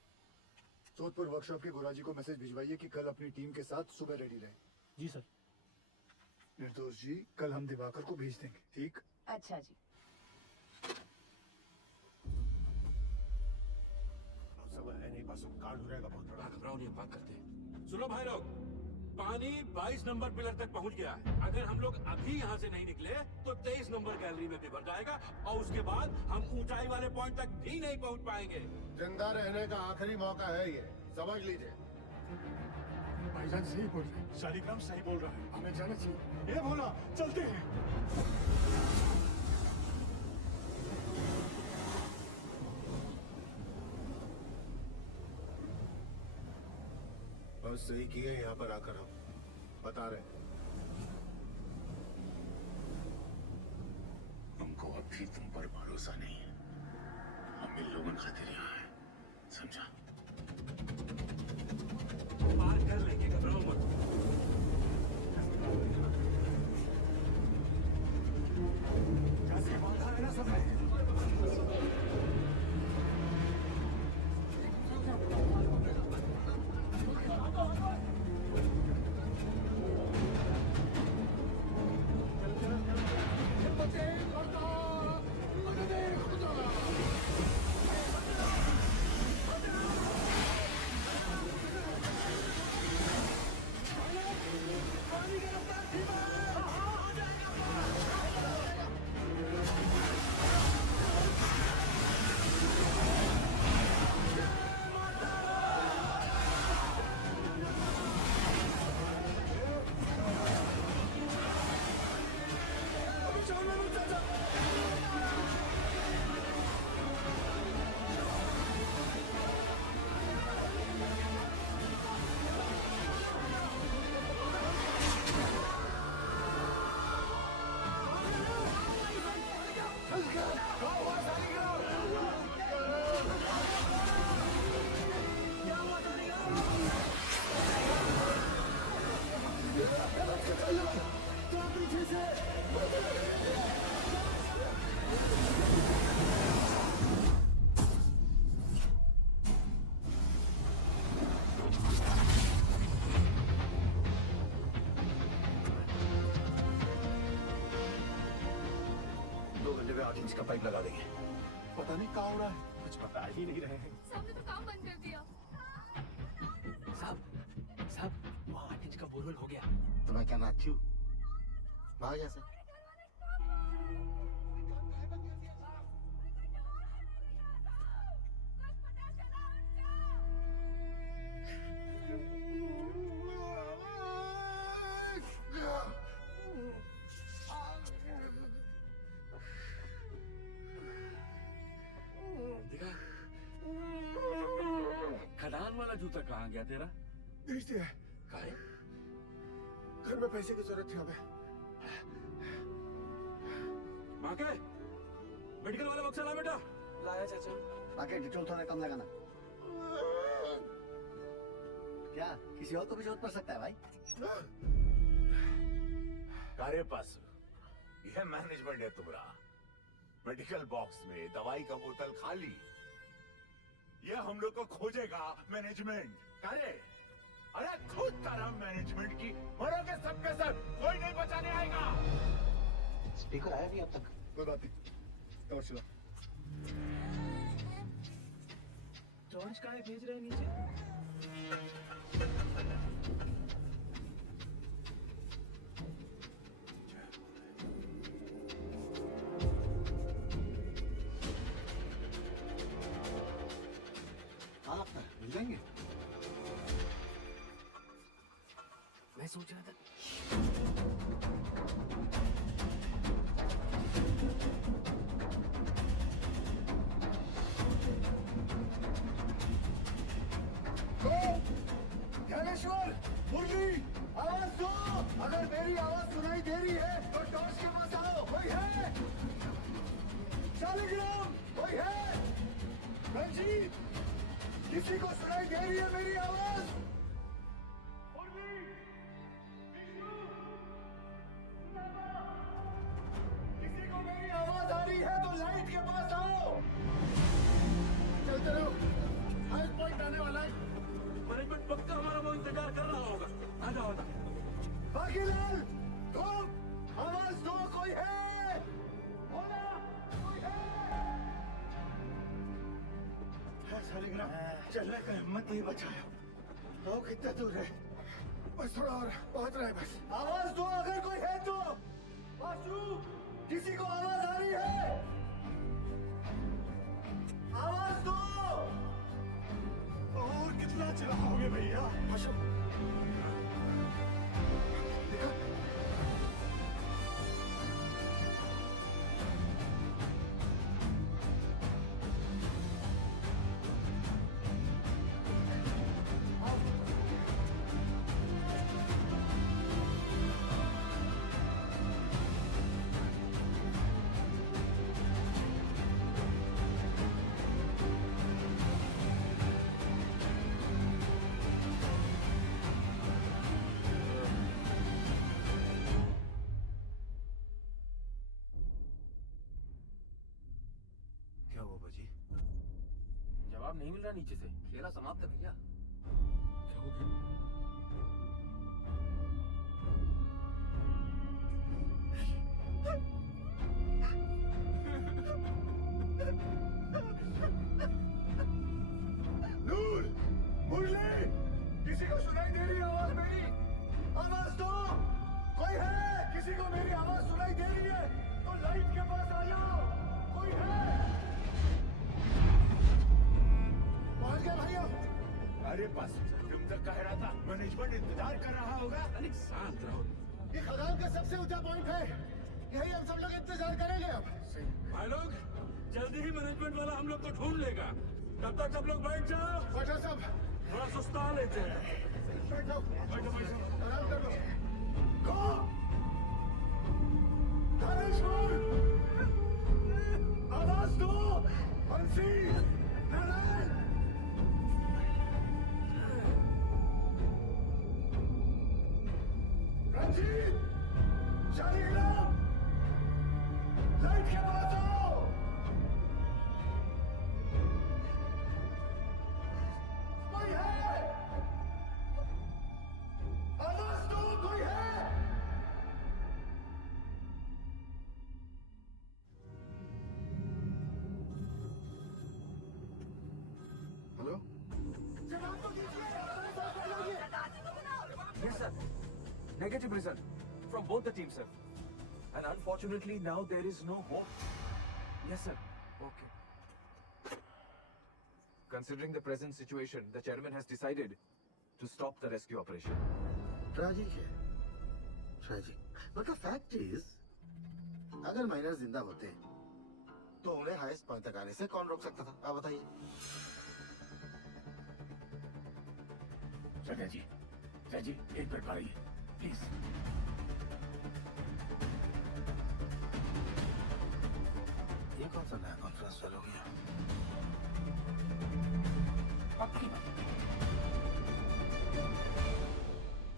जोधपुर वर्कशॉप के गोराजी को मैसेज भिजवाइए कि कल अपनी टीम के साथ सुबह रेडी रहे। जी सर। निर्दोष जी, कल हम दिवाकर को भेज देंगे, ठीक? अच्छा जी। सब है नहीं, बस कांड हो जाएगा बहुत बड़ा। घबराओ नहीं, बात करते हैं। सुनो भाई लोग, पानी 22 नंबर पिलर तक पहुंच गया है। अगर हम लोग अभी यहाँ से नहीं निकले तो 23 नंबर गैलरी में भी भर जाएगा और उसके बाद हम ऊंचाई वाले पॉइंट तक भी नहीं पहुंच पाएंगे। जिंदा रहने का आखिरी मौका है ये, समझ लीजिए। भाईजान सही बोल रहे हैं, शालिग्राम सही बोल रहा है। हमें जाना चाहिए। ये भोला, चलते हैं। बस सही किए यहाँ पर आकर हम बता रहे। हमको अभी तुम पर भरोसा नहीं है। हम इन लोगों खातिर यहाँ हैं, समझा? पार कर लेंगे, घबराओ मत। जैसे बाधा है ना सब में। 8 इंच का पाइप लगा देंगे। पता नहीं कहाँ हो रहा है, कुछ बता ही नहीं रहे हैं। साहब ने तो काम बंद कर दिया। साहब वहाँ 8 इंच का बोरवेल हो गया। तुम्हें क्या नाचू भाग यहाँ से। देखा खदान वाला जूता कहाँ गया तेरा? भेज दिया है। काहे? घर में पैसे की जरूरत थी हमें। बाके मेडिकल वाला बक्सा ला बेटा। लाया चाचा। बाकी डिटेल थोड़ा कम लगाना। क्या किसी और को भी जरूरत पड़ सकता है भाई? कार्य पास यह मैनेजमेंट है तुम्हारा। मेडिकल बॉक्स में दवाई का बोतल खाली, यह हम लोग को खोजेगा मैनेजमेंट। कार्य अरे खुद तरह मैनेजमेंट की मरोगे सबके सब, कोई नहीं बचाने आएगा। स्पीकर आया भी अब तक? कोई बात नहीं, और चलो। जॉर्ज का भेज रहे हैं नीचे। मिल जाएंगे। मैं सोच रहा था ज्ञानेश्वर, मुरली, आवाज दो। अगर मेरी आवाज सुनाई दे रही है तो टॉर्च के पास आओ। कोई है? शालिग्राम, कोई है? रंजीत, किसी को सुनाई दे रही है मेरी आवाज? किसी को मेरी आवाज आ रही है तो लाइट के पास आओ। चलते रहो, हाई पॉइंट आने वाला है। मैनेजमेंट पक्का हमारा वो इंतजार कर रहा होगा। आ जाओ ना। बाकीलाल, तुम आवाज दो। कोई है? बोला, कोई है? शालिग्राम, चलने का हिम्मत नहीं बचाया। तो कितना दूर है? बस थोड़ा और पहुंच रहा है बस। आवाज दो अगर कोई है तो। वासु, किसी को आवाज आ रही है? आवाज दो। और कितना चलाओगे भैया? जवाब नहीं मिल रहा नीचे से। खेला समाप्त है भैया। क्या हो गया? नूर, मुरली, किसी को सुनाई दे रही है आवाज मेरी? आवाज दो। कोई है? किसी को मेरी आवाज सुनाई दे रही है तो लाइट के पास आ जाओ। कोई है? पहुंच गया भैया। अरे बस तुम तक कह रहा था मैनेजमेंट इंतजार कर रहा होगा। अरे शांत रहो। ये खदान का सबसे ऊंचा पॉइंट है, यही हम सब लोग इंतजार करेंगे अब। भाई लोग जल्दी ही मैनेजमेंट वाला हम लोग को ढूंढ लेगा। तब तक सब लोग बैठ जाओ। बैठो सब, थोड़ा सुस्ता लेते हैं। बैठो बैठो बैठो, आराम कर लो। ज्ञानेश्वर, आवाज दो। बंसी, नारायण, रंजीत, शालिग्राम, लाइट के पास आओ। कोई है? आवाज दो। कोई है? negative result from both the teams, sir. And unfortunately, now there is no hope. Yes, sir. Okay. Considering the present situation, the chairman has decided to stop the rescue operation. Tragic है, tragic. But the fact is, अगर miner जिंदा होते तो उन्हें highest point तक आने से कौन रोक सकता था? आप बताइए। सर जी एक मिनट पाइए प्लीज। ये कौन सा नया कॉन्फ्रेंस चालू हो गया?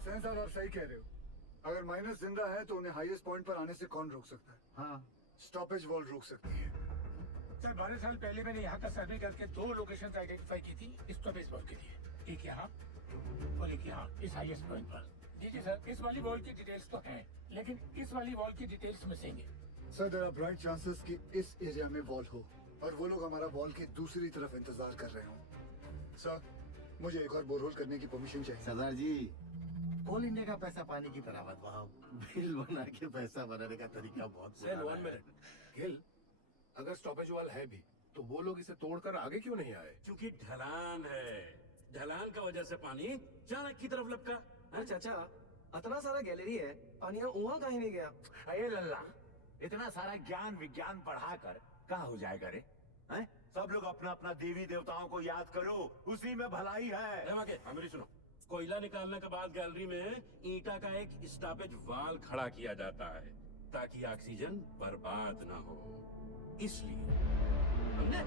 सैन साहब, आप सही कह रहे हो। अगर माइनस जिंदा है तो उन्हें हाईएस्ट पॉइंट पर आने से कौन रोक सकता है? हाँ, स्टॉपेज वॉल रोक सकती है। सर 12 साल पहले मैंने यहाँ का सर्वे करके 2 लोकेशन आइडेंटिफाई की थी स्टॉपेज वॉल के लिए, एक यहाँ और एक यहाँ इस हाईएस्ट पॉइंट पर। जी सर, इस वाली वॉल की डिटेल्स तो हैं, लेकिन इस वाली वॉल की डिटेल्स मिसिंग है। Sir, there are bright chances कि इस एरिया में वॉल हो और वो लोग हमारा वॉल की दूसरी तरफ इंतजार कर रहे हो। सर, मुझे एक और बोरहोल करने की परमिशन चाहिए। सरदार जी, कोल इंडिया का पैसा पानी की तरह मत बहाओ। बिल बना के पैसा बनाने का तरीका बहुत पुराना है। गिल, अगर स्टॉपेज वॉल है भी तो वो लोग इसे तोड़कर आगे क्यों नहीं आए? क्योंकि ढलान है, ढलान का वजह से पानी चाणक्य की तरफ लपका। अरे चाचा, इतना सारा गैलरी है, पानी वहाँ कहीं नहीं गया। अरे लल्ला, इतना सारा ज्ञान विज्ञान पढ़ाकर कहाँ हो जाएगा रे? हैं? सब लोग अपना अपना देवी देवताओं को याद करो, उसी में भलाई है। मेरी सुनो, कोयला निकालने के बाद गैलरी में ईटा का एक स्टॉपेज वाल खड़ा किया जाता है ताकि ऑक्सीजन बर्बाद ना हो, इसलिए हमने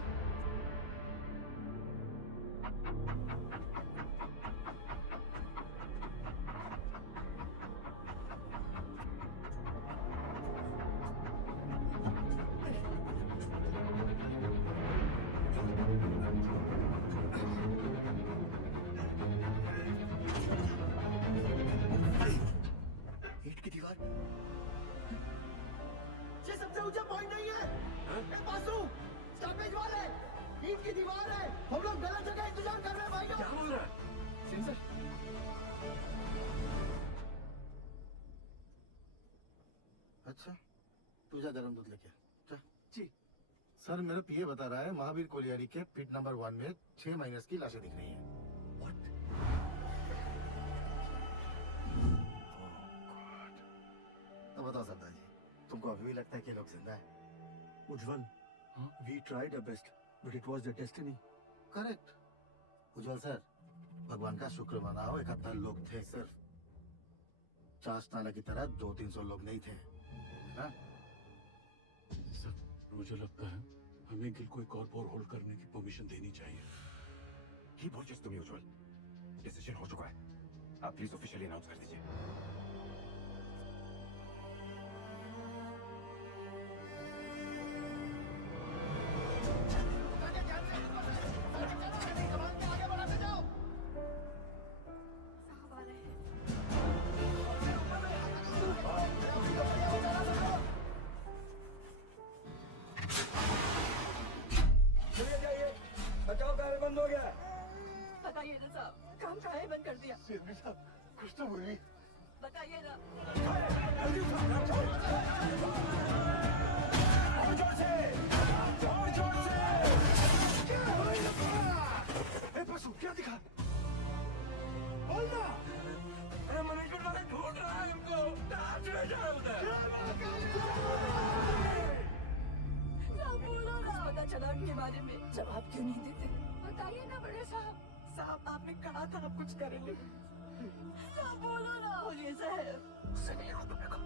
ईंट की दीवार। ये सबसे ऊंचा पॉइंट नहीं है। बासु, स्टॉपेज वाल है, ईंट की दीवार है। हम लोग गलत जगह इंतजार कर रहे हैं भाइयों। क्या बोल रहा है? सेंसर। अच्छा, तू जा गरम दूध लेके आ। जी सर, मेरा पीए बता रहा है महावीर कोलियारी के पिट नंबर 1 में 6 माइनस की लाशें दिख रही हैं। अब बताओ सरदार जी, तुमको अभी भी लगता है कि ये लोग जिंदा है? उज्जवल, we tried our best, but it was the destiny. Correct Ujjwal sir, भगवान का शुक्र मनाओ, 71 लोग थे सिर्फ। चास नाला की तरह 200-300 लोग नहीं थे ना? सर, मुझे लगता है हमें गिल को एक और बोर होल्ड करने की परमिशन देनी चाहिए। ही बहुत जस्ट तुम्हें उज्जवल, डिसीजन हो चुका है। आप प्लीज ऑफिशियली अनाउंस कर दीजिए। बचाओ कार्य बंद हो गया। बताइए ना साहब, काम काहे बंद कर दिया? कुछ तो बोलिए। बताइए ना। और जोर से, और जोर से। बस क्या दिखा? बोलना। मैनेजमेंट वाले ढूंढ रहा है हमको। चले जाओ उधर। बोलो ना। पता चला उनके बारे में, जवाब क्यों नहीं देते? बताइए ना बड़े साहब। साहब, आपने कहा था आप कुछ करेंगे। साहब बोलो ना। बोलिए साहब। उससे नहीं रोक मेरे को।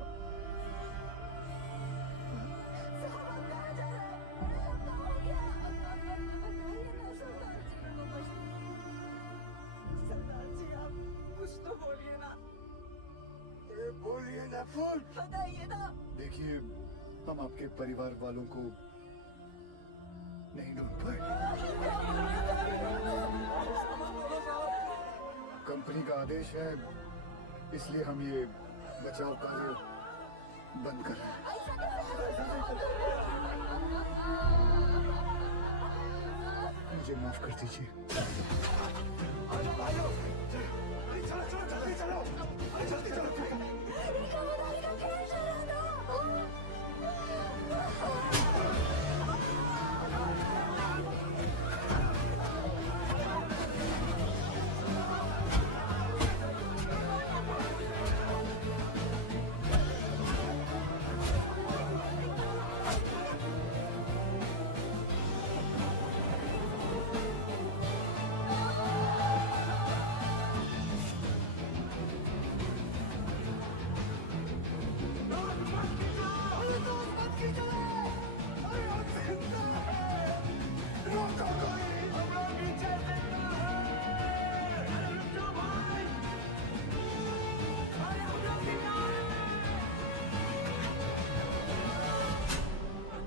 साहब, आप कहाँ जा रहे हैं? क्या हो गया? बताइए ना सरदार जी, आप कुछ तो बोलिए ना। बोलिए ना फूल। बताइए ना। देखिए, हम आपके परिवार वालों को नहीं ढूंढ पाए। कंपनी का आदेश है, इसलिए हम ये बचाव कार्य बंद कर रहे हैं। मुझे माफ कर दीजिए। चलो जल्दी चलो, अरे जल्दी चलो। रेखा बताने का क्या इशारा था?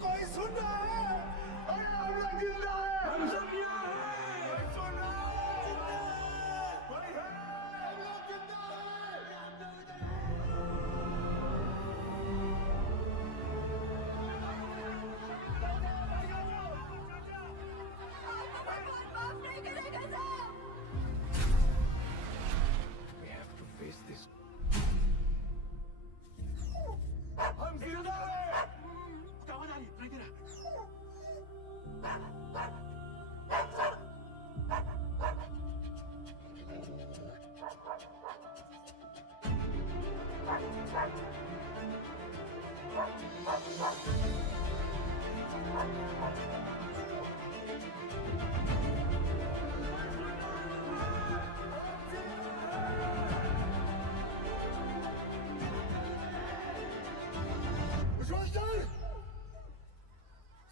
कोई सुन रहा है? अरे हम लोग जिंदा हैं। हम सब यहाँ हैं। कोई सुन रहा है? कोई है? हम लोग जिंदा हैं। माफ नहीं करेगा साहब। We have to face this. हम जिंदा हैं। क्या आवाज आ रही है? इधर विश्वास सर,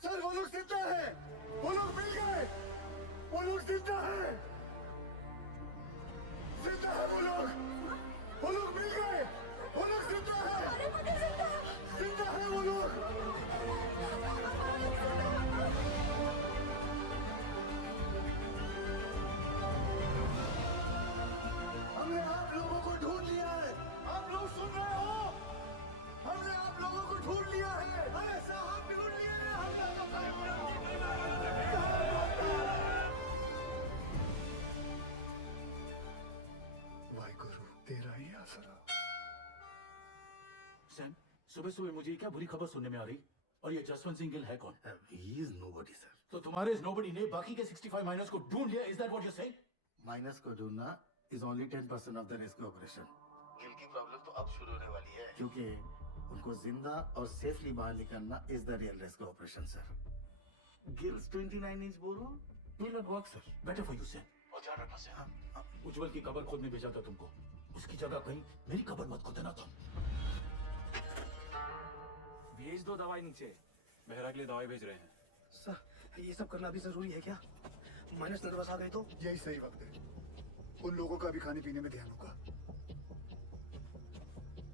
सर वो लोग जिंदा हैं। वो लोग मिल गए। वो लोग जिंदा हैं। जिंदा है वो लोग। वो लोग मिल गए। वो लोग जिंदा हैं। जिंदा है वो लोग। हमने आप लोगों को ढूंढ लिया है। आप लोग सुन रहे हो? हमने आप लोगों को ढूंढ लिया है। अरे साहब ढूंढ लिए हैं हमने तो वाहिगुरु तेरा ही आसरा। सैम, सुबह सुबह मुझे क्या बुरी खबर सुनने में आ रही? और ये जसवंत सिंह गिल है कौन? He is nobody, sir. तो तुम्हारे इस नोबडी ने बाकी के 65 माइनर्स को ढूंढ लिया? Is that what you saying? Minus को ढूंढना is only 10% of the rescue operation. Gill की प्रॉब्लम तो अब शुरू होने वाली है, क्योंकि उनको जिंदा और सेफली बाहर निकालना is the real rescue operation, sir. Gill's 29-inch borehole will not work, sir. Better for you Sam. और ध्यान रखना सैम, उज्जवल की कब्र खोदने भेजा था तुमको, उसकी जगह कहीं मेरी कब्र मत खोदना तुम। भेज दो दवाई नीचे। मेहरा के लिए दवाई भेज रहे हैं। सर ये सब करना भी जरूरी है क्या? माइनस नर्वस आ गए तो? यही सही वक्त है। उन लोगों का भी खाने पीने में ध्यान होगा।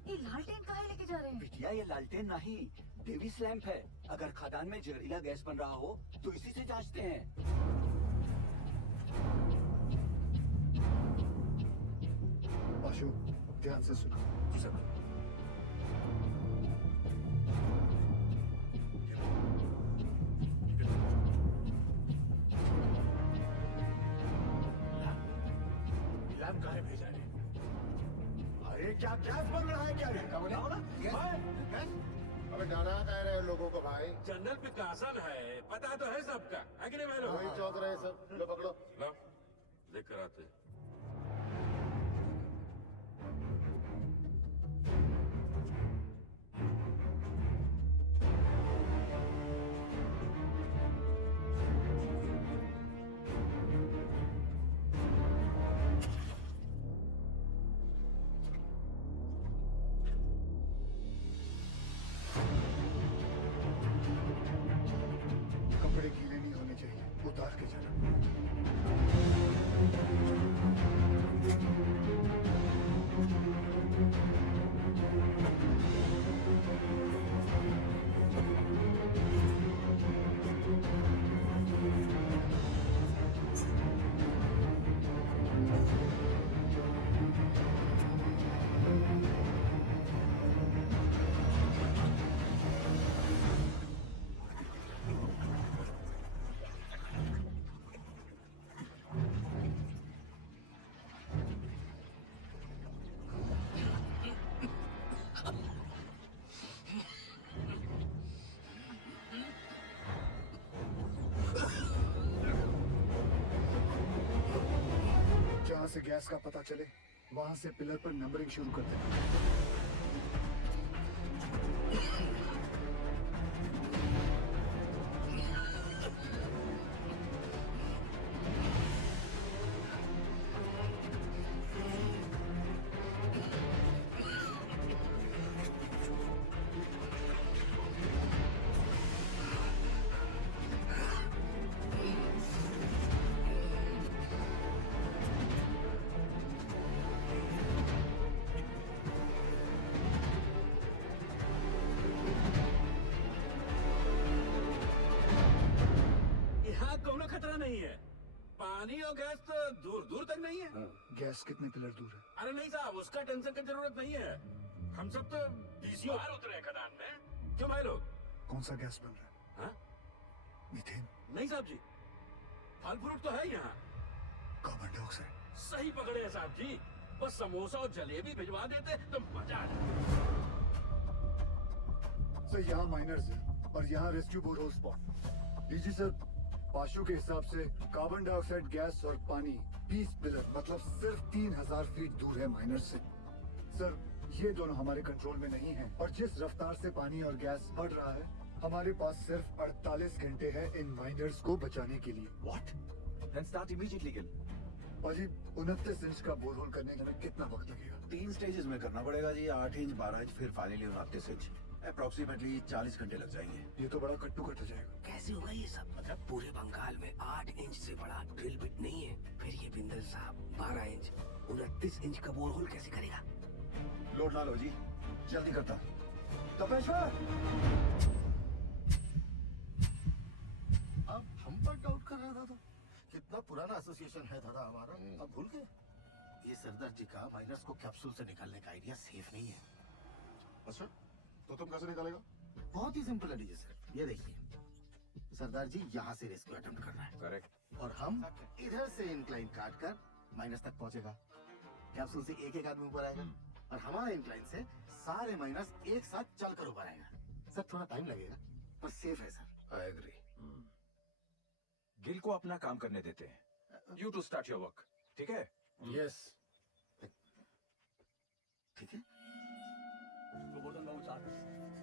ये लालटेन कहाँ लेके जा रहे हैं? बिटिया ये लालटेन नहीं, डेविस लैंप है। अगर खदान में जहरीला गैस बन रहा हो तो इसी से जांचते हैं। आशु ध्यान से सुनो। जी सर। लैंप कहाँ भेज रहे हैं? अरे क्या गैस बन रहा है क्या रे? क्या बोला? गैस? अबे डरा कह रहे हो लोगों को भाई? जनरल पिकासन है, पता तो है सबका। अगले वालों वही चौंक रहे सब। लो पकड़ो। लो, देख कर आते हैं। कपड़े गीले नहीं होने चाहिए, उतार के जरा। से गैस का पता चले वहां से पिलर पर नंबरिंग शुरू कर देना। यहाँ कोनो खतरा नहीं है। पानी और गैस तो दूर दूर तक नहीं है। गैस कितने पिलर दूर है? अरे नहीं साहब, उसका टेंशन की जरूरत नहीं है। हम सब तो डीसी बाहर उतरे हैं खदान में। क्यों भाई लोग? कौन सा गैस बन रहा है? हाँ? मीथेन? नहीं साहब जी, फल फ्रूट तो है यहाँ। Carbon dioxide? सही पकड़े हैं साहब जी। बस समोसा और जलेबी भिजवा देते तो मजा आ जाता। सर यहाँ माइनर्स है और यहाँ rescue borehole spot. DG sir, पाशु के हिसाब से कार्बन डाइऑक्साइड गैस और पानी 20 पिलर मतलब सिर्फ 3000 फीट दूर है माइनर्स से। सर ये दोनों हमारे कंट्रोल में नहीं है और जिस रफ्तार से पानी और गैस बढ़ रहा है हमारे पास सिर्फ 48 घंटे है इन माइनर्स को बचाने के लिए। What? Then start immediately, Gil. अजी 29 इंच का बोरहोल करने में कितना वक्त लगेगा? 3 स्टेजेस में करना पड़ेगा जी। 8 इंच, 12 इंच, फिर फाइनली 29 इंच। अप्रोक्सीमेटली 40 घंटे लग जाएंगे। ये तो बड़ा कट्टू कट हो जाएगा। कैसे होगा ये सब? मतलब पूरे बंगाल में 8 इंच से बड़ा ड्रिल बिट नहीं है। फिर ये बिंदल साहब 12 इंच 29 इंच का बोरहोल कैसे करेगा? लोड ला लो जी, जल्दी करता। तपेश्वर! अब हम पर डाउट कर रहा था तो कितना पुराना एसोसिएशन है दादा हमारा, अब भूल गए। ये सरदार जी का माइनर्स को कैप्सूल से निकालने का आइडिया सेफ नहीं है। अच्छा, तो तुम कैसे निकालेगा? बहुत ही सिंपल है डीजे सर, ये देखिए सरदार जी यहाँ से रेस्क्यू अटेम्प्ट कर रहा है। करेक्ट। और हम इधर से इंक्लाइन काट कर माइनस तक पहुंचेगा। कैप्सूल से एक एक आदमी ऊपर आएगा और हमारा इंक्लाइन से सारे माइनस एक साथ चलकर ऊपर आएगा। सर थोड़ा टाइम लगेगा पर सेफ है सर। I agree. गिल को अपना काम करने देते हैं। You to start your work. ठीक है? Yes. ठीक है।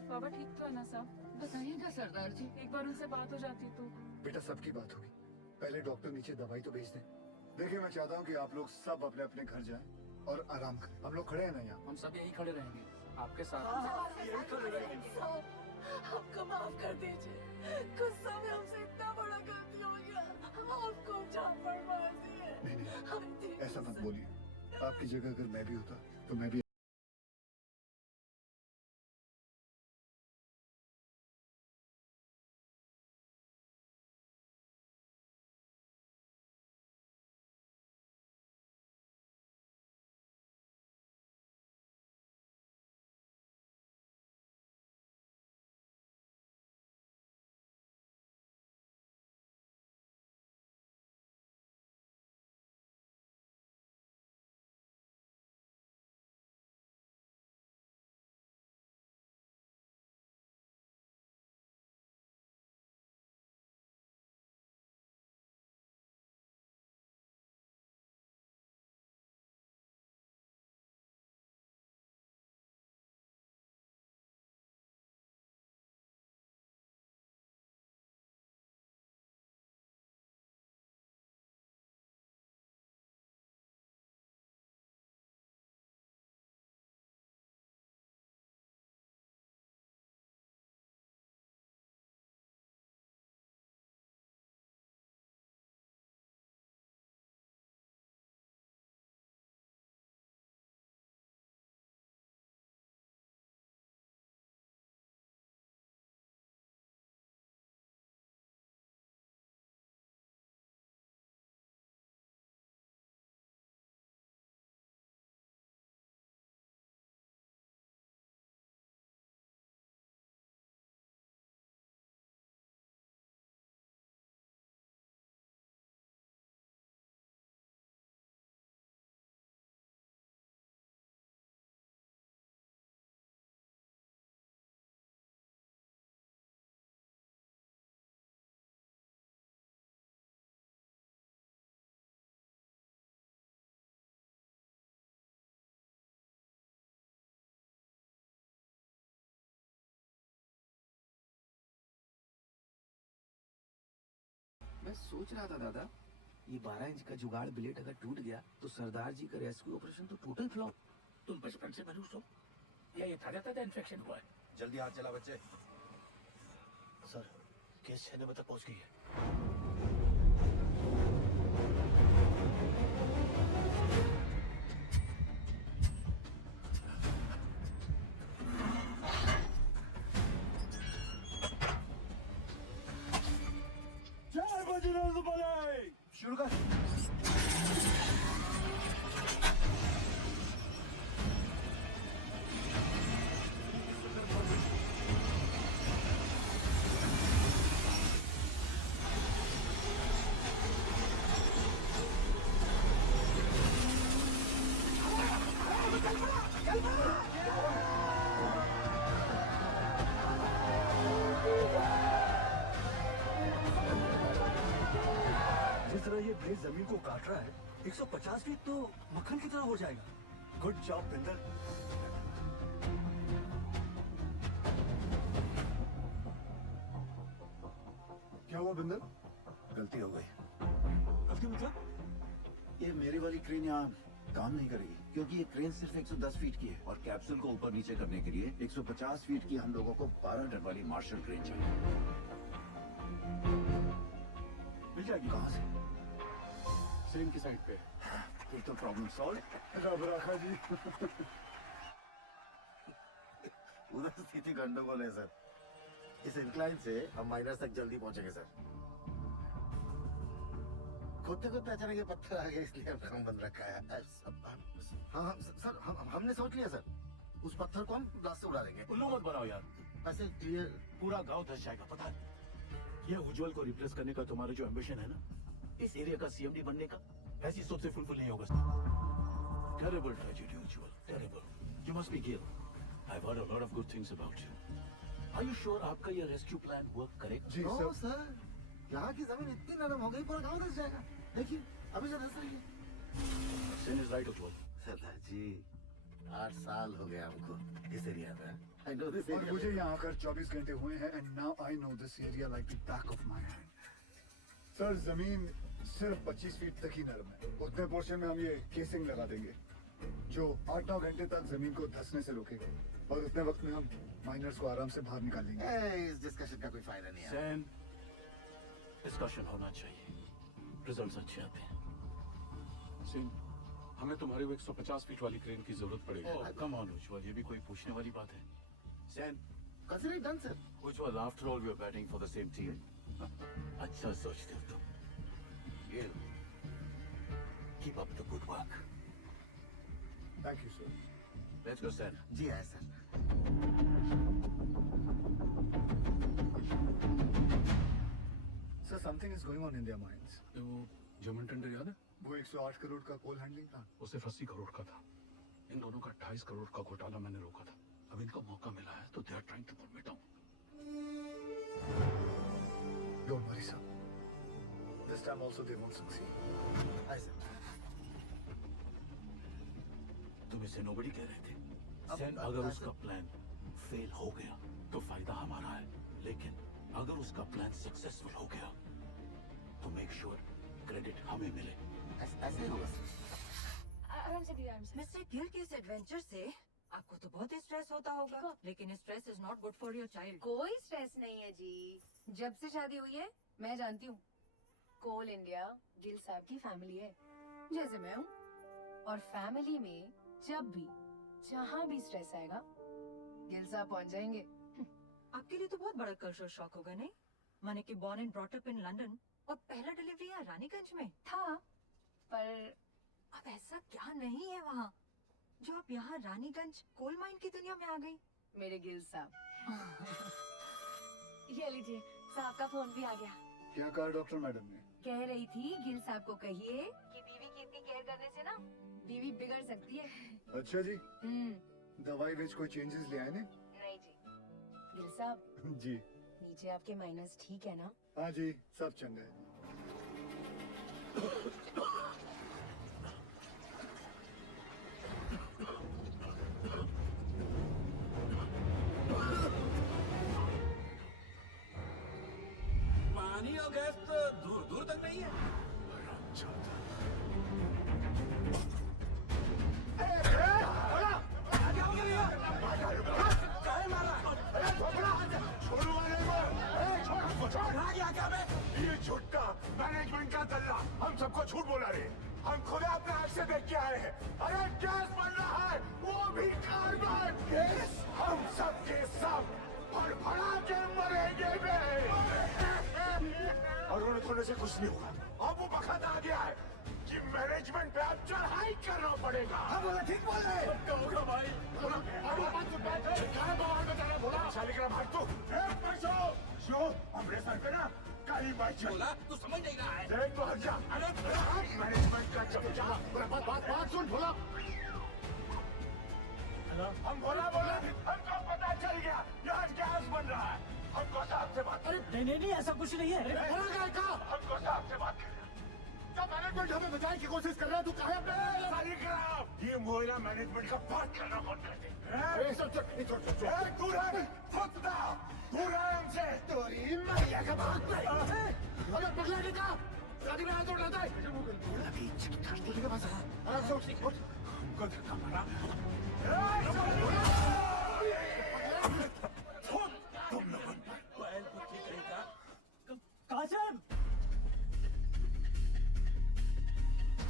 बाबा ठीक तो है ना साहब? बताइए ना सरदार जी, एक बार उनसे बात हो जाती तो। बेटा सबकी बात होगी, पहले डॉक्टर नीचे दवाई तो भेज दें। देखिए मैं चाहता हूँ कि आप लोग सब अपने अपने घर जाएं और आराम करें। हम लोग खड़े हैं ना यहाँ? हम सब यही खड़े रहेंगे आपके साथ। हमको माफ कर दीजिए, गुस्सा में हमसे इतना बड़ा गलती हो गया, आपको जान मार दिए। नहीं, ऐसा मत बोलिए। आपकी जगह अगर मैं भी होता तो मैं भी मैं सोच रहा था दादा, ये 12 इंच का जुगाड़ ब्लेड अगर टूट गया तो सरदार जी का रेस्क्यू ऑपरेशन तो टोटल फ्लॉप। तुम बचपन से मनुष्य हो या ये ताजा ताजा इन्फेक्शन हुआ है? जल्दी हाथ चला बच्चे। सर केस 6 नंबर तक पहुंच गई है। जय बजरंग बली। शुरू कर। जिस तरह ये ब्लेड जमीन को काट रहा है, 150 फीट तो मक्खन की तरह हो जाएगा। Good job Binder. क्या हुआ बिंदर? गलती हो गई। गलती मतलब? ये मेरी वाली क्रेन यहाँ काम नहीं करेगी क्योंकि ये क्रेन सिर्फ 110 फीट की है और कैप्सूल को ऊपर नीचे करने के लिए 150 फीट की हम लोगों को 12 टन वाली मार्शल क्रेन चाहिए। मिल जाएगी। कहाँ से? सेम की साइड पे। फिर तो प्रॉब्लम सॉल्व। रब रखा जी। उधर स्थिति गंडगोल है सर। इस इंक्लाइन से हम माइनस तक जल्दी पहुंचेंगे सर। खोदते खोदते अचानक ये पत्थर आ गया इसलिए हम काम बंद रखा है। हाँ सर हमने सोच लिया सर, उस पत्थर को हम ब्लास्ट से उड़ा देंगे। उल्लू मत बनाओ यार। ऐसे क्लियर पूरा गांव धस जाएगा पता है। ये उज्जवल को रिप्लेस करने का तुम्हारा जो एम्बिशन है ना, इस एरिया का सीएमडी बनने का, ऐसी सोच से फुलफिल नहीं होगा। Terrible tragedy Ujjwal, terrible. You must be Gill. I have heard a lot of good things about you. Are you sure आपका ये रेस्क्यू प्लान वर्क करेक्ट? जी सर। यहाँ की जमीन इतनी नरम हो गई पूरा गांव धस जाएगा। देखिए अभी से धस रही है। सेन इज राइट उज्जवल। सरदार जी 8 साल हो गए हमको इस एरिया में। I know this और area. मुझे यहाँ आकर 24 घंटे हुए हैं and now I know this area like the back of my hand. Sir जमीन सिर्फ 25 फीट तक ही नरम है। उतने पोर्शन में हम ये केसिंग लगा देंगे जो 8-9 घंटे तक जमीन को धंसने से रोकेगा और उतने वक्त में हम माइनर्स को आराम से बाहर निकाल लेंगे। इस डिस्कशन का कोई फायदा नहीं है। सैम, डिस्कशन होना चाहिए, रिजल्ट्स अच्छे आते हैं। सिंह, हमें तुम्हारी वो 150 फीट वाली क्रेन की जरूरत पड़ेगी। कम ऑन उज्जवल, ये भी कोई पूछने वाली बात है? Sam, consider it done sir. Ujjwal, after all we are batting for the same team. अच्छा सोचते हो तुम। ये keep up the good work. Thank you sir. Let's go Sam. जी आए sir. Sir something is going on in their minds. वो German tender याद है? वो 108 करोड़ का कोल हैंडलिंग प्लान। वो सिर्फ 80 करोड़ का था। इन दोनों का 28 करोड़ का घोटाला मैंने रोका था। अब इनको मौका मिला है तो they are trying to put me down. Don't worry sir, this time also they won't succeed. आए सर। तुम इसे नोबडी कह रहे थे। सैम, अगर उसका प्लान फेल हो गया तो फायदा हमारा है, लेकिन अगर उसका प्लान सक्सेसफुल हो गया तो मेक श्योर क्रेडिट हमें मिले। ऐसे ही होगा सर। आराम से आराम से। मिस्टर गिल के इस एडवेंचर से आपको तो बहुत स्ट्रेस होता होगा, लेकिन stress is not good for your child. कोई स्ट्रेस नहीं है जी। जब से शादी हुई है मैं जानती हूँ, कोल इंडिया गिल साहब की फैमिली है जैसे मैं हूँ। और फैमिली में जब भी जहाँ भी स्ट्रेस आएगा गिल साहब पहुँच जाएंगे। आपके लिए तो बहुत बड़ा कल्चरल शॉक होगा नहीं? माने कि born and brought up in London और पहला डिलीवरी यहाँ रानीगंज में था, पर अब ऐसा क्या नहीं है वहाँ जो आप यहाँ रानीगंज कोल माइन की दुनिया में आ गई? मेरे गिल साहब। ये लीजिए, साहब का फोन भी आ गया। क्या कहा डॉक्टर मैडम ने? कह रही थी गिल साहब को कहिए कि बीवी की इतनी केयर करने से ना बीवी बिगड़ सकती है। अच्छा जी, दवाई में कोई चेंजेस ले आए ने? नहीं जी। गिल साहब जी, नीचे आपके माइनस ठीक है ना? हाँ जी, सब चंगा है। पानी और गैस तो दूर दूर तक नहीं है। ये झूठा मैनेजमेंट का दल्ला हम सबको झूठ बोला रे। हम खुद अपने आँख से देख के आए हैं। अरे गैस बन रहा है, वो भी कार्बन गैस। हम सब के सब फड़फड़ा के मरेंगे बे। और उन्हें थोड़े से कुछ नहीं हुआ। अब वो वक्त आ गया है कि मैनेजमेंट पे अब चढ़ाई करना पड़ेगा। हाँ बोला, ठीक बोल रहे हैं। क्या होगा भाई? भाग तू। हमरे सर पे ना काली बाई बोला तू समझ नहीं रहा है। देख तो हट जा। अरे मैनेजमेंट का चमचा। बात सुन भोला। हम भोला बोला, हमको पता चल गया यहाँ गैस बन रहा है। हमको साहब से बात। अरे नहीं ऐसा कुछ नहीं है। हमको साहब से बात करना। जब मैनेजमेंट हमें बचाने की कोशिश कर रहा है, तू काहे पे ये मोहल्ला मैनेजमेंट का बात करना बंद कर दे। दूर है हमसे। तोरी मैया का बात नहीं। अबे पगला निका, शादी में हाथ उठा दे। अभी छठी के पास आ। हमको धक्का मारा। तुम लोगों कासिम!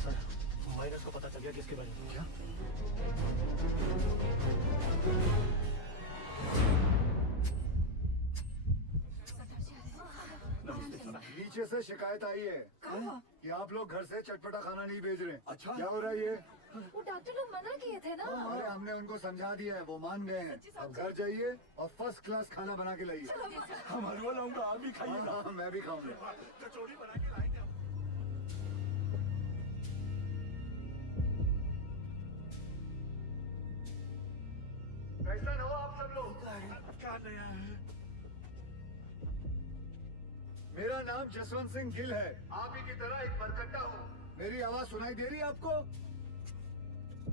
सर, वायरस को पता चल गया किसके बारे में। क्या? नीचे से शिकायत आई है कि आप लोग घर से चटपटा खाना नहीं भेज रहे। अच्छा। क्या हो रहा है ये? वो डॉक्टर लोग मना किए थे ना। अरे हमने उनको समझा दिया है, वो मान गए हैं। अब घर जाइए और फर्स्ट क्लास खाना बना के लाइए। हम हलवा लाऊंगा, आप भी खाइएगा। हाँ, मैं भी खाऊंगा। कचौड़ी बना के लाएंगे। कैसा हो आप सब लोग? क्या नया है? मेरा नाम जसवंत सिंह गिल है। आप ही की तरह एक बरकट्टा हूँ। मेरी आवाज सुनाई दे रही है आपको?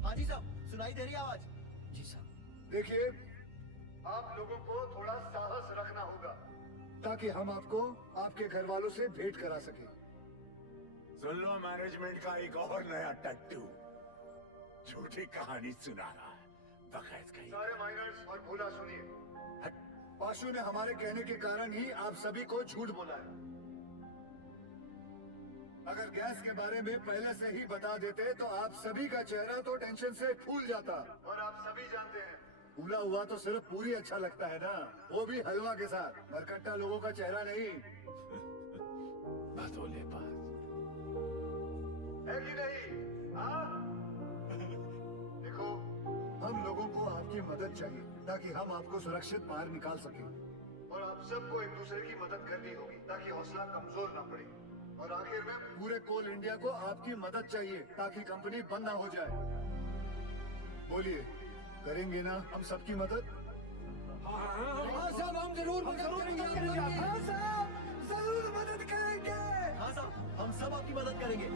हाँ जी साहब, सुनाई दे रही है आवाज। जी साहब। देखिए, आप लोगों को थोड़ा साहस रखना होगा ताकि हम आपको आपके घर वालों से भेंट करा सके। सुन लो, मैनेजमेंट का एक और नया टट्टू झूठी कहानी सुना रहा है। बकैत कहीं। सारे माइनर्स और भोला सुनिए। पाशु ने हमारे कहने के कारण ही आप सभी को झूठ बोला है। अगर गैस के बारे में पहले से ही बता देते तो आप सभी का चेहरा तो टेंशन से फूल जाता। और आप सभी जानते हैं, फूला हुआ तो सिर्फ पूरी अच्छा लगता है ना, वो भी हलवा के साथ, बरकट्टा लोगों का चेहरा नहीं। भदोले बात है कि नहीं? हाँ? देखो, हम लोगों को आपकी मदद चाहिए ताकि हम आपको सुरक्षित बाहर निकाल सकें। और आप सबको एक दूसरे की मदद करनी होगी ताकि हौसला कमजोर ना पड़े। और आखिर में पूरे कोल इंडिया को आपकी मदद चाहिए ताकि कंपनी बंद ना हो जाए। बोलिए, करेंगे ना हम सबकी मदद? हाँ साहब, हम जरूर मदद करेंगे। हाँ साहब, जरूर मदद करेंगे। हाँ साहब, हम सब आपकी मदद करेंगे।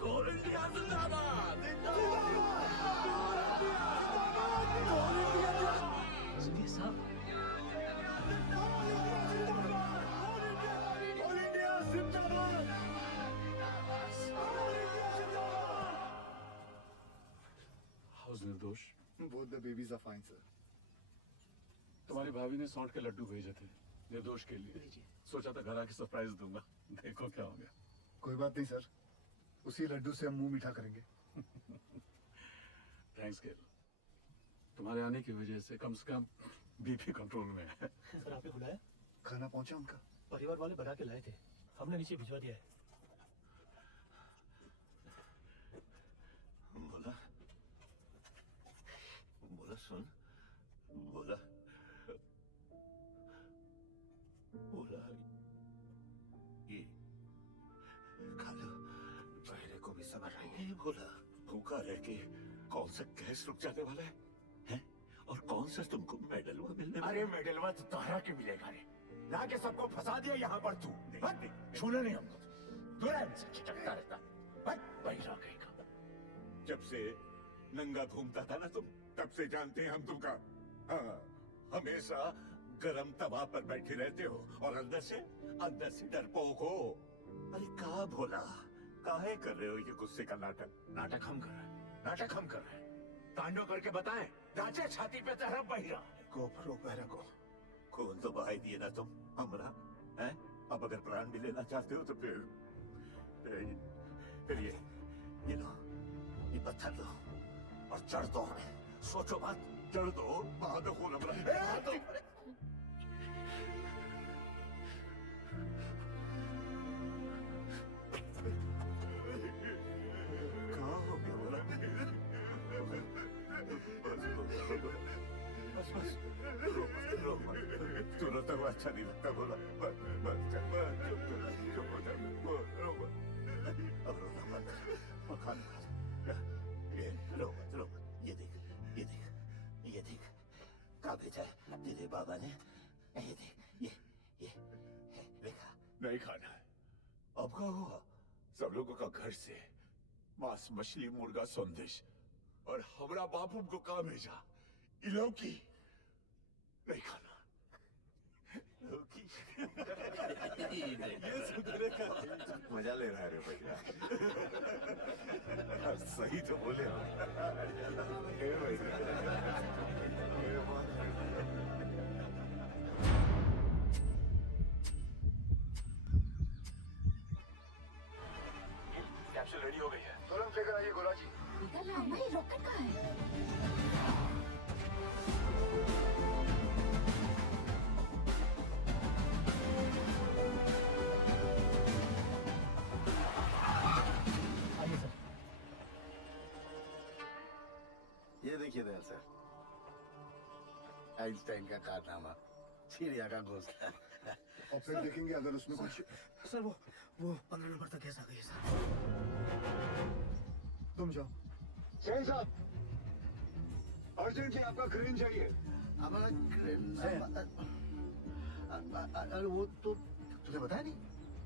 कोल इंडिया जिंदाबाद। सुनिए साहब, हाउस निर्दोष। Both the babies are fine, sir. तुम्हारी भाभी ने सौंठ के लड्डू भेजे थे निर्दोष के लिए। सोचा था घर आके सरप्राइज दूंगा, देखो क्या हो गया। कोई बात नहीं सर, उसी लड्डू से हम मुंह मीठा करेंगे। थैंक्स गिल, तुम्हारे आने की वजह से कम बीपी कंट्रोल में है। सर आपने बुलाया? खाना पहुंचा उनका? परिवार वाले बना के लाए थे, हमने नीचे भिजवा दिया है। बोला बोला सुन, बोला बोला ये खा लो, चेहरे को भी सबर नहीं है। बोला भूखा रह के कौन सा गैस रुक जाने वाला है, हैं? और कौन सा तुमको मेडल मिलने? अरे मेडल तो तोहरा के मिलेगा रे, ला के सबको फंसा दिया यहाँ पर तू। छूना नहीं हमको, तुरंत से चिटकता रहता। बहिरा कहेगा। जब से नंगा घूमता था ना तुम, तब से जानते हैं हम तुमका। हाँ, हमेशा गरम तवा पर बैठे रहते हो और अंदर से डरपोक हो। अरे कहा भोला, काहे कर रहे हो ये गुस्से का नाटक? नाटक हम कर रहे हैं। तांडव करके बताएं, राजा छाती पे तरह बहिरा को भरो बहरा को। खून तो बहाई दिए ना तुम हमरा, हैं? अब अगर प्राण भी लेना चाहते हो तो फिर ये लो, ये पत्थर लो और चढ़ दो हमें। सोचो मत, चढ़ दो, वहां तो खून हमरा। बस रो मत। तुरंत तो अच्छा नहीं लगता बोला। चुप हो जा, रो मत। अब रोना मत, मकान ये रो मत। ये देख कहाँ भेजा है तेरे बाबा ने? ये देख, ये देखा? नहीं खाना। अब क्या हुआ? सब लोगों का घर से मांस, मछली, मुर्गा, संदेश, और हमरा बापू को कहाँ भेजा? लौकी नहीं खाना। लौकी ये सुधरे का मजा ले रहा है रे भैया। सही तो बोले। कैप्सूल रेडी हो गई है, तुरंत लेकर आइए गोला जी। हमारी रॉकेट कहाँ है? ये देखिए दयाल सर, आइंस्टाइन का कारनामा, चिड़िया का घोंसला। और फिर देखेंगे अगर उसमें कुछ। सर वो 15 नंबर तक कैसा गई सर? तुम जाओ। सही साहब, अर्जेंटली आपका क्रेन चाहिए। हमारा क्रेन? अरे वो तो तुझे बताया नहीं,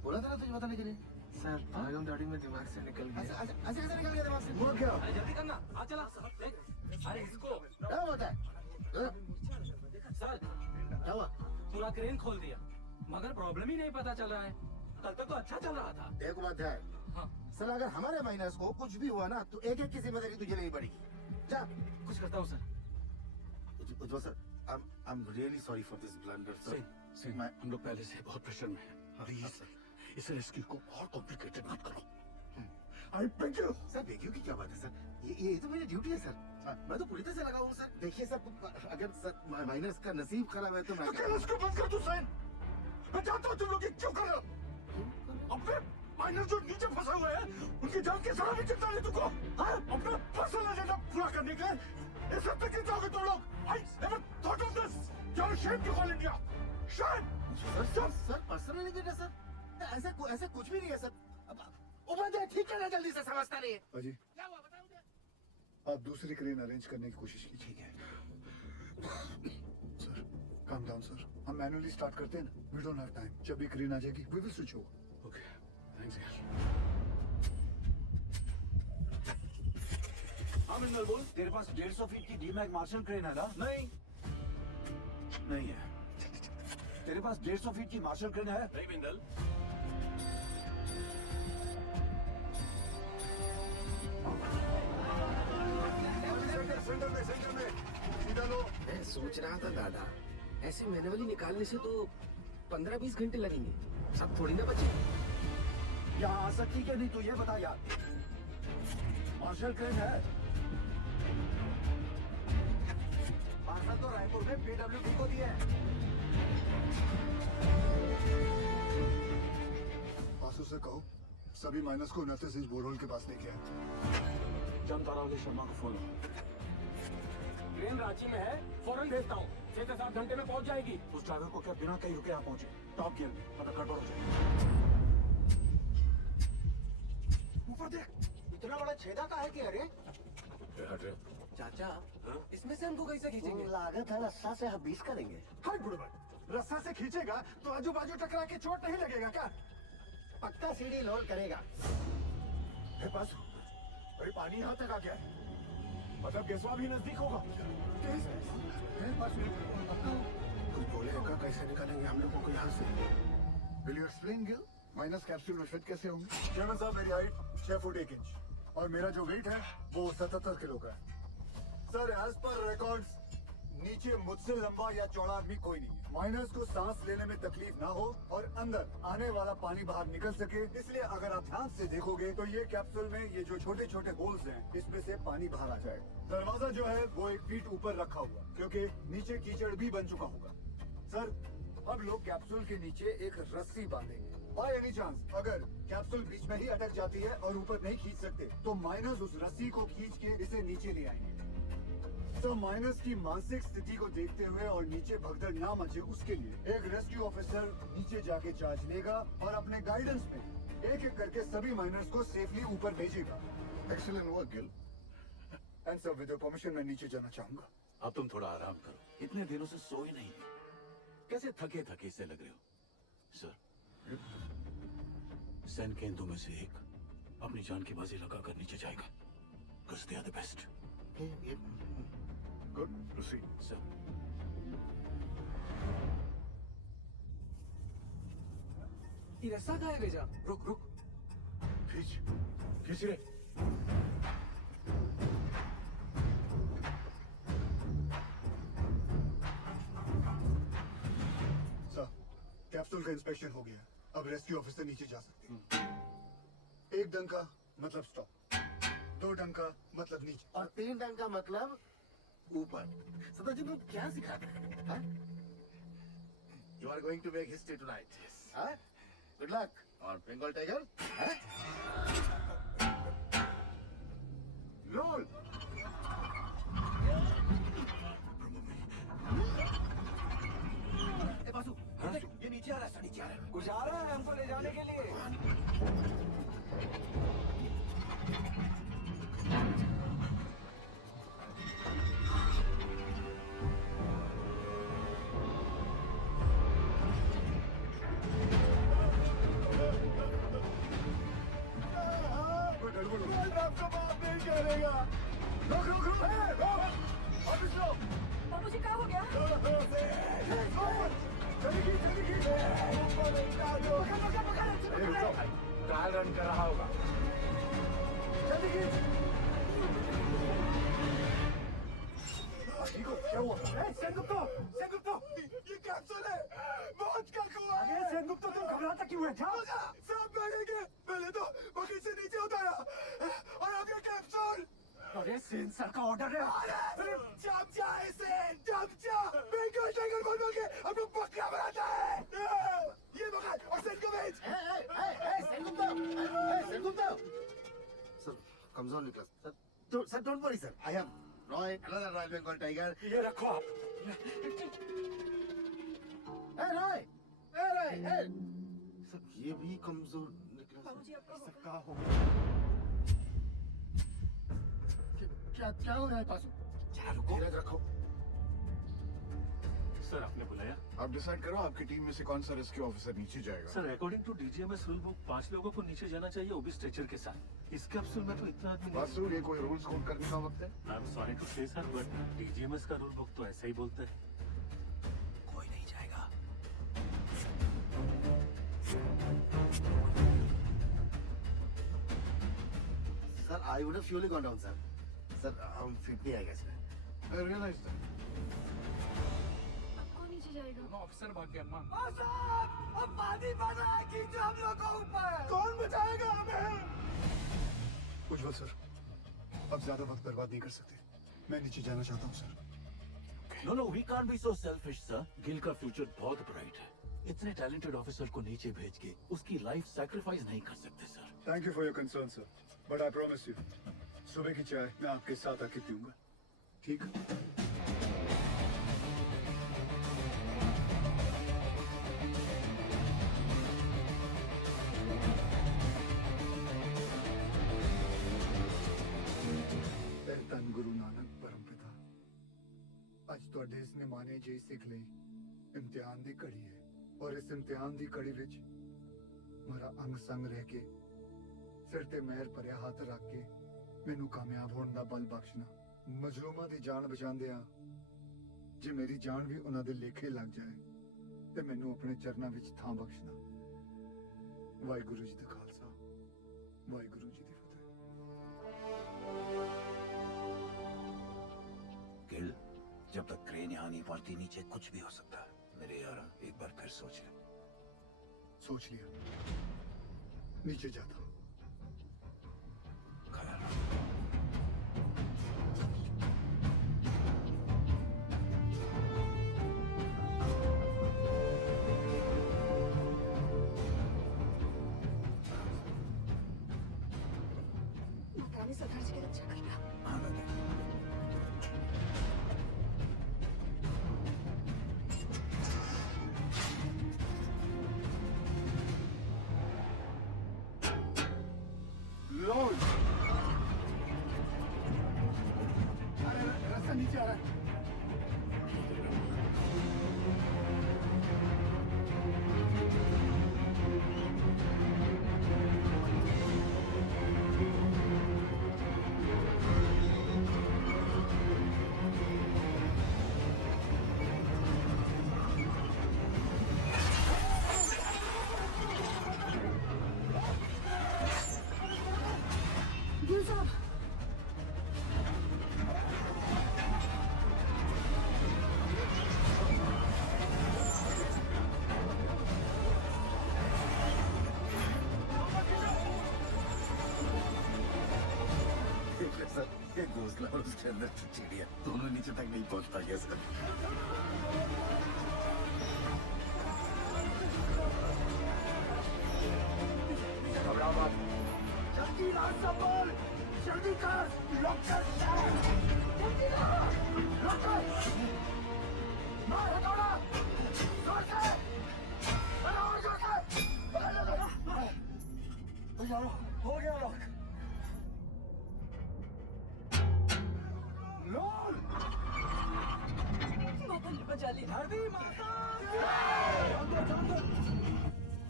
बोला था ना तुझे बताने के लिए। सर भागम दाढ़ी में दिमाग से निकल गया। ऐसे कैसे निकल गया दिमाग से? वो क्या? जल्दी करना, आ चला। अरे इसको क्या होता है? सर क्या हुआ? पूरा क्रेन खोल दिया, मगर प्रॉब्लम ही नहीं पता चल रहा है। कल तक तो अच्छा चल रहा था। एक बात है, सर अगर हमारे माइनस को कुछ भी हुआ ना तो एक की जिम्मेदारी तुझे लेनी पड़ेगी। जा कुछ करता हूँ sir. Ujjwal sir, I am really sorry for this blunder sir. हम लोग पहले से बहुत प्रेशर में हैं। प्लीज इस रेस्क्यू को और कॉम्प्लिकेटेड मत करो। I beg you. Sir beg you की क्या बात है सर? ये तो मेरी ड्यूटी है सर। मैं तो पूरी तरह से लगा हूँ सर। देखिए सर, अगर सर माइनस का नसीब खराब है तो मैं उसको बंद कर तू सैन। मैं जानता हूँ तुम लोग ये क्यों कर रहे हो। अपने माइनस जो नीचे फंसे हुए हैं उनकी जान की जरा भी चिंता नहीं तुमको। अपना पर्सनल एजेंडा पूरा करने के लिए इस हद तक गिर जाओगे तुम लोग। I never thought of this. You're ashamed to call India. Shame. Sir personal agenda sir? ऐसा कुछ भी नहीं है सर। वो बंदे ठीक करना जल्दी से, समझता नहीं है। अजी, आप दूसरी क्रेन अरेंज करने की कोशिश कीजिए। ठीक है सर, काम डाउन सर। हम मैनुअली स्टार्ट करते हैं ना। We don't have time. जब भी क्रेन आ जाएगी we will switch over. Okay, thanks यार। हाँ मिंदल बोल, तेरे पास 150 फीट की डीमैक मार्शल क्रेन है ना? नहीं है। तेरे पास 150 फीट की मार्शल क्रेन है? नहीं बिंदल। सेंटर में सीधा लो। मैं सोच रहा था दादा, ऐसे मैनुअली निकालने से तो 15-20 घंटे लगेंगे, सब थोड़ी ना बचे। यहाँ आ सकती क्या नहीं तू ये बता यार। मार्शल क्रेन है। पार्सल तो रायपुर में PWD को दिया है। वासु से कहो सभी माइनस को 29 इंच बोरहोल के पास लेके आए। जनता राव शर्मा को फोन। ट्रेन रांची में है, फौरन भेजता हूँ। 6 से 7 घंटे में पहुँच जाएगी। उस ड्राइवर को क्या बिना कहीं रुके यहाँ पहुंचे? टॉप गियर में, मतलब गड़बड़ हो जाए। ऊपर देख, इतना बड़ा छेदा का है कि? अरे चाचा, इसमें से हमको कैसे खींचेंगे? लागत है रस्सा से 20 करेंगे। हाय बुढ़ा, रस्सा से खींचेगा तो आजू बाजू टकरा के चोट नहीं लगेगा क्या? पक्का सीढ़ी लोड करेगा। पास अरे पानी यहाँ तक आ गया है, मतलब गैसवा भी नजदीक होगा। कुछ बोलेगा कैसे निकालेंगे हम लोगों को यहाँ से? Will you explain, Gil? Minus capsule में फिट कैसे होंगे? चेयरमैन साहब, मेरी हाइट 6 फुट 1 इंच और मेरा जो वेट है वो 77 किलो का है। सर, एज पर रिकॉर्ड्स नीचे मुझसे लंबा या चौड़ा आदमी कोई नहीं है। माइनस को सांस लेने में तकलीफ ना हो और अंदर आने वाला पानी बाहर निकल सके, इसलिए अगर आप ध्यान से देखोगे तो ये कैप्सूल में ये जो छोटे छोटे होल्स हैं, इसमें से पानी बाहर आ जाएगा। दरवाजा जो है वो 1 फीट ऊपर रखा हुआ, क्योंकि नीचे कीचड़ भी बन चुका होगा। सर, अब लोग कैप्सूल के नीचे एक रस्सी बांधेंगे। बाय एनी चांस अगर कैप्सूल बीच में ही अटक जाती है और ऊपर नहीं खींच सकते, तो माइनस उस रस्सी को खींच के इसे नीचे ले आएंगे। तो माइनस की मानसिक स्थिति को देखते हुए और नीचे भगदड़ ना मचे, उसके लिए एक रेस्क्यू ऑफिसर नीचे जाके चार्ज लेगा और अपने गाइडेंस में एक एक करके सभी माइनर्स को सेफली ऊपर भेजेगा। Excellent work Gill. And sir, with your permission मैं नीचे जाना चाहूंगा। अब तुम थोड़ा आराम करो, इतने दिनों से सोए नहीं, कैसे थके थके से लग रहे हो। सर, सैन केंद्रों में से एक अपनी जान की बाजी लगाकर नीचे जाएगा। Because they are the best. Good. Proceed. Sir. ये रास्ता कहाँ है भेजा? रुक रुक, खींच रे। सर, कैप्सूल का इंस्पेक्शन हो गया। अब रेस्क्यू ऑफिसर नीचे जा सकते हैं। 1 डंका मतलब स्टॉप, 2 डंका मतलब नीचे और 3 डंका मतलब ऊपर। सदा जी तुम क्या सिखाते हैं? You are going to make history tonight. Yes. हाँ? Good luck on Bengal Tiger. हाँ? रोल। बासु, ये नीचे आ रहा है, नीचे आ रहा है। कुछ आ रहा है हमको ले जाने के लिए। बाबूजी क्या हो गया? ट्रायल रन कर रहा होगा। क्या हुआ? सेनगुप्ता, सेनगुप्ता, ये कैप्सूल है। बहुत का हुआ। अरे सेनगुप्ता, तुम घबराता क्यों है? सब मरेंगे। पहले तो बकेट से नीचे उतारा और अब ये कैप्सूल। अरे सेन सर का ऑर्डर है। अरे चमचा इसे, चमचा। बेंगल टाइगर बोल बोल के हम लोग बकरा बनाता है। ये बकरा और सेन को भेज। सेनगुप्ता। सर, कमजोर निकला। Sir, don't worry sir. I am Roy, another Royal Bengal Tiger. ये रखो आप। Hey Roy, hey. सर, ये भी कमजोर निकला। बाबूजी आपका सबका हो गया। क्या हो रहा है पासू? धीरज रखो। सर, आपने बुलाया? आप डिसाइड करो आपकी टीम में से कौन सा रेस्क्यू ऑफिसर नीचे जाएगा। Sir, according to DGMS rule book 5 लोगों को नीचे जाना चाहिए, वो भी स्ट्रेचर के साथ। इस कैप्सूल में तो इतना आदमी नहीं। वासु, ये कोई रूल्स कोड करने का वक्त है? आई एम सॉरी टू से सर, बट डीजीएमएस का रूल बुक तो ऐसा ही बोलता है। कोई नहीं जाएगा। Sir, I would have surely gone down, sir. Sir, हम फिट नहीं आएगा इसमें। I realize that. अब कौन नीचे जाएगा? दोनों ऑफिसर भाग गए अम्मा। अब पानी बढ़ रहा है, खींचो हम लोग को ऊपर। कौन बचाएगा हमें? उज्जवल सर, अब ज्यादा वक्त बर्बाद नहीं कर सकते। मैं नीचे जाना चाहता हूँ sir. No, we can't be so selfish, sir. Gill का फ्यूचर बहुत ब्राइट है। इतने टैलेंटेड ऑफिसर को नीचे भेज के उसकी लाइफ सैक्रिफाइस नहीं कर सकते, sir. Thank you for your concern sir, but I promise you, सुबह की चाय मैं आपके साथ आके पीऊंगा, ठीक? धन गुरु नानक परमपिता, ਅੱਜ ਤੁਹਾਡੇ ਇਸ ਨਿਮਾਣੇ ਜਿਹੀ ਸਿੱਖ ਲਈ ਇਮਤਿਹਾਨ ਦੀ ਘੜੀ ਹੈ ਔਰ ਇਸ ਇਮਤਿਹਾਨ ਦੀ ਘੜੀ ਵਿੱਚ ਮੇਰਾ ਅੰਗ ਸੰਗ ਰਹਿ ਕੇ ਸਿਰ ਤੇ ਮਿਹਰ ਭਰਿਆ ਹੱਥ ਰੱਖ ਕੇ ਮੈਨੂੰ ਕਾਮਯਾਬ ਹੋਣ ਦਾ ਬਲ ਬਖਸ਼ਣਾ। ਮਜ਼ਲੂਮਾਂ ਦੀ ਜਾਨ ਬਚਾਉਂਦੇ ਆ ਜੇ ਮੇਰੀ ਜਾਨ ਵੀ ਉਹਨਾਂ ਦੇ ਲੇਖੇ ਲੱਗ ਜਾਏ ਤੇ ਮੈਨੂੰ ਆਪਣੇ ਚਰਨਾਂ ਵਿੱਚ ਥਾਂ ਬਖਸ਼ਣਾ। ਵਾਹਿਗੁਰੂ ਜੀ ਦਾ ਖਾਲਸਾ, ਵਾਹਿਗुरु जी की फतेह। गिल, जब तक क्रेन यहाँ नहीं पहुंचती नीचे कुछ भी हो सकता है। मेरे यार एक बार फिर सोच ले। सोच लिया, नीचे जाता हूँ। मकानी सरदार जी की रक्षा करना। लॉर्ड, अरे रास्ता नीचे आ रहा है। गिल साहब, सर, ये घोंसला और उसके अंदर चिड़िया दोनों नीचे तक नहीं पहुंच पाएंगे सर। जल्दी रास्ता बोल, जल्दी कर, लॉक कर, जल्दी लॉक कर, मार हथौड़ा, जोर से, और जोर से, हो गया लॉक। लोल, माता ने बचा ली। धरती माता,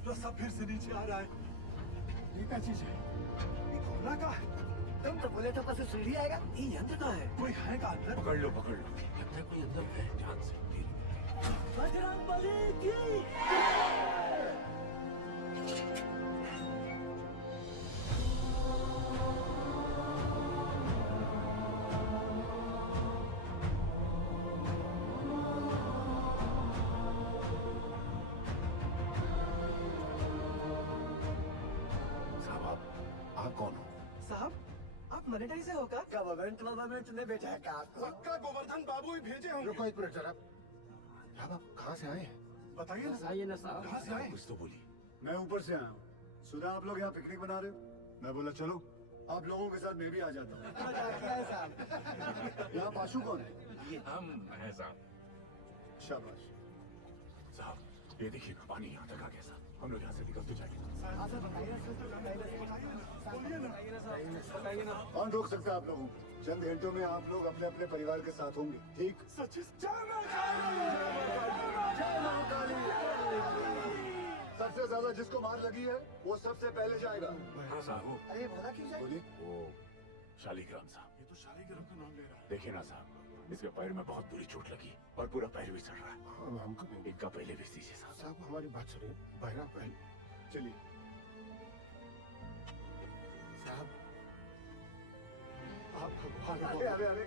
रास्ता फिर से नीचे आ रहा है। ये क्या चीज है? कोना का है। तुम तो बोले तो बस सीढ़ी आएगा। ये यंत्र का है। कोई है का अंदर? पकड़ लो लगता है कोई अंदर है। ध्यान से बजरंग बली की। आप कौन हो? साहब, आप मिलिट्री से होगा? गवर्नमेंट ने भेजा है का? पक्का गोवर्धन बाबू ही भेजे होंगे। रुको एक मिनट जरा। आप कहाँ से आए? बताइए ना। बताइए ना साहब। कहाँ से आए? कुछ तो बोली। मैं ऊपर से आया हूँ। सुना आप लोग यहाँ पिकनिक बना रहे हो? मैं बोला चलो, आप लोगों के साथ मैं भी आ जाता हूँ। यहाँ पाशु कौन है? ये हम हैं साहब। शाबाश। साहब ये देखिए पानी यहाँ तक आ गया साहब। हम लोग यहाँ से निकल तो जाएंगे। कौन रोक सकता है आप लोगों को? चंद घंटों में आप लोग अपने अपने परिवार के साथ होंगे, ठीक? सबसे ज्यादा जिसको मार लगी है वो सबसे पहले जाएगा। हाँ साहब। अरे बोला क्यों जाए? बोलिए। वो शालिग्राम साहब। ये तो शालिग्राम का नाम ले रहा है। देखिए ना साहब, इसके पैर में बहुत बुरी चोट लगी और पूरा पैर भी सड़ रहा है। हमको इनका पहले भी दीजिए साहब। साहब हमारी बात सुनिए। बहरा पहन। चलिए। साहब आप अरे अरे अरे,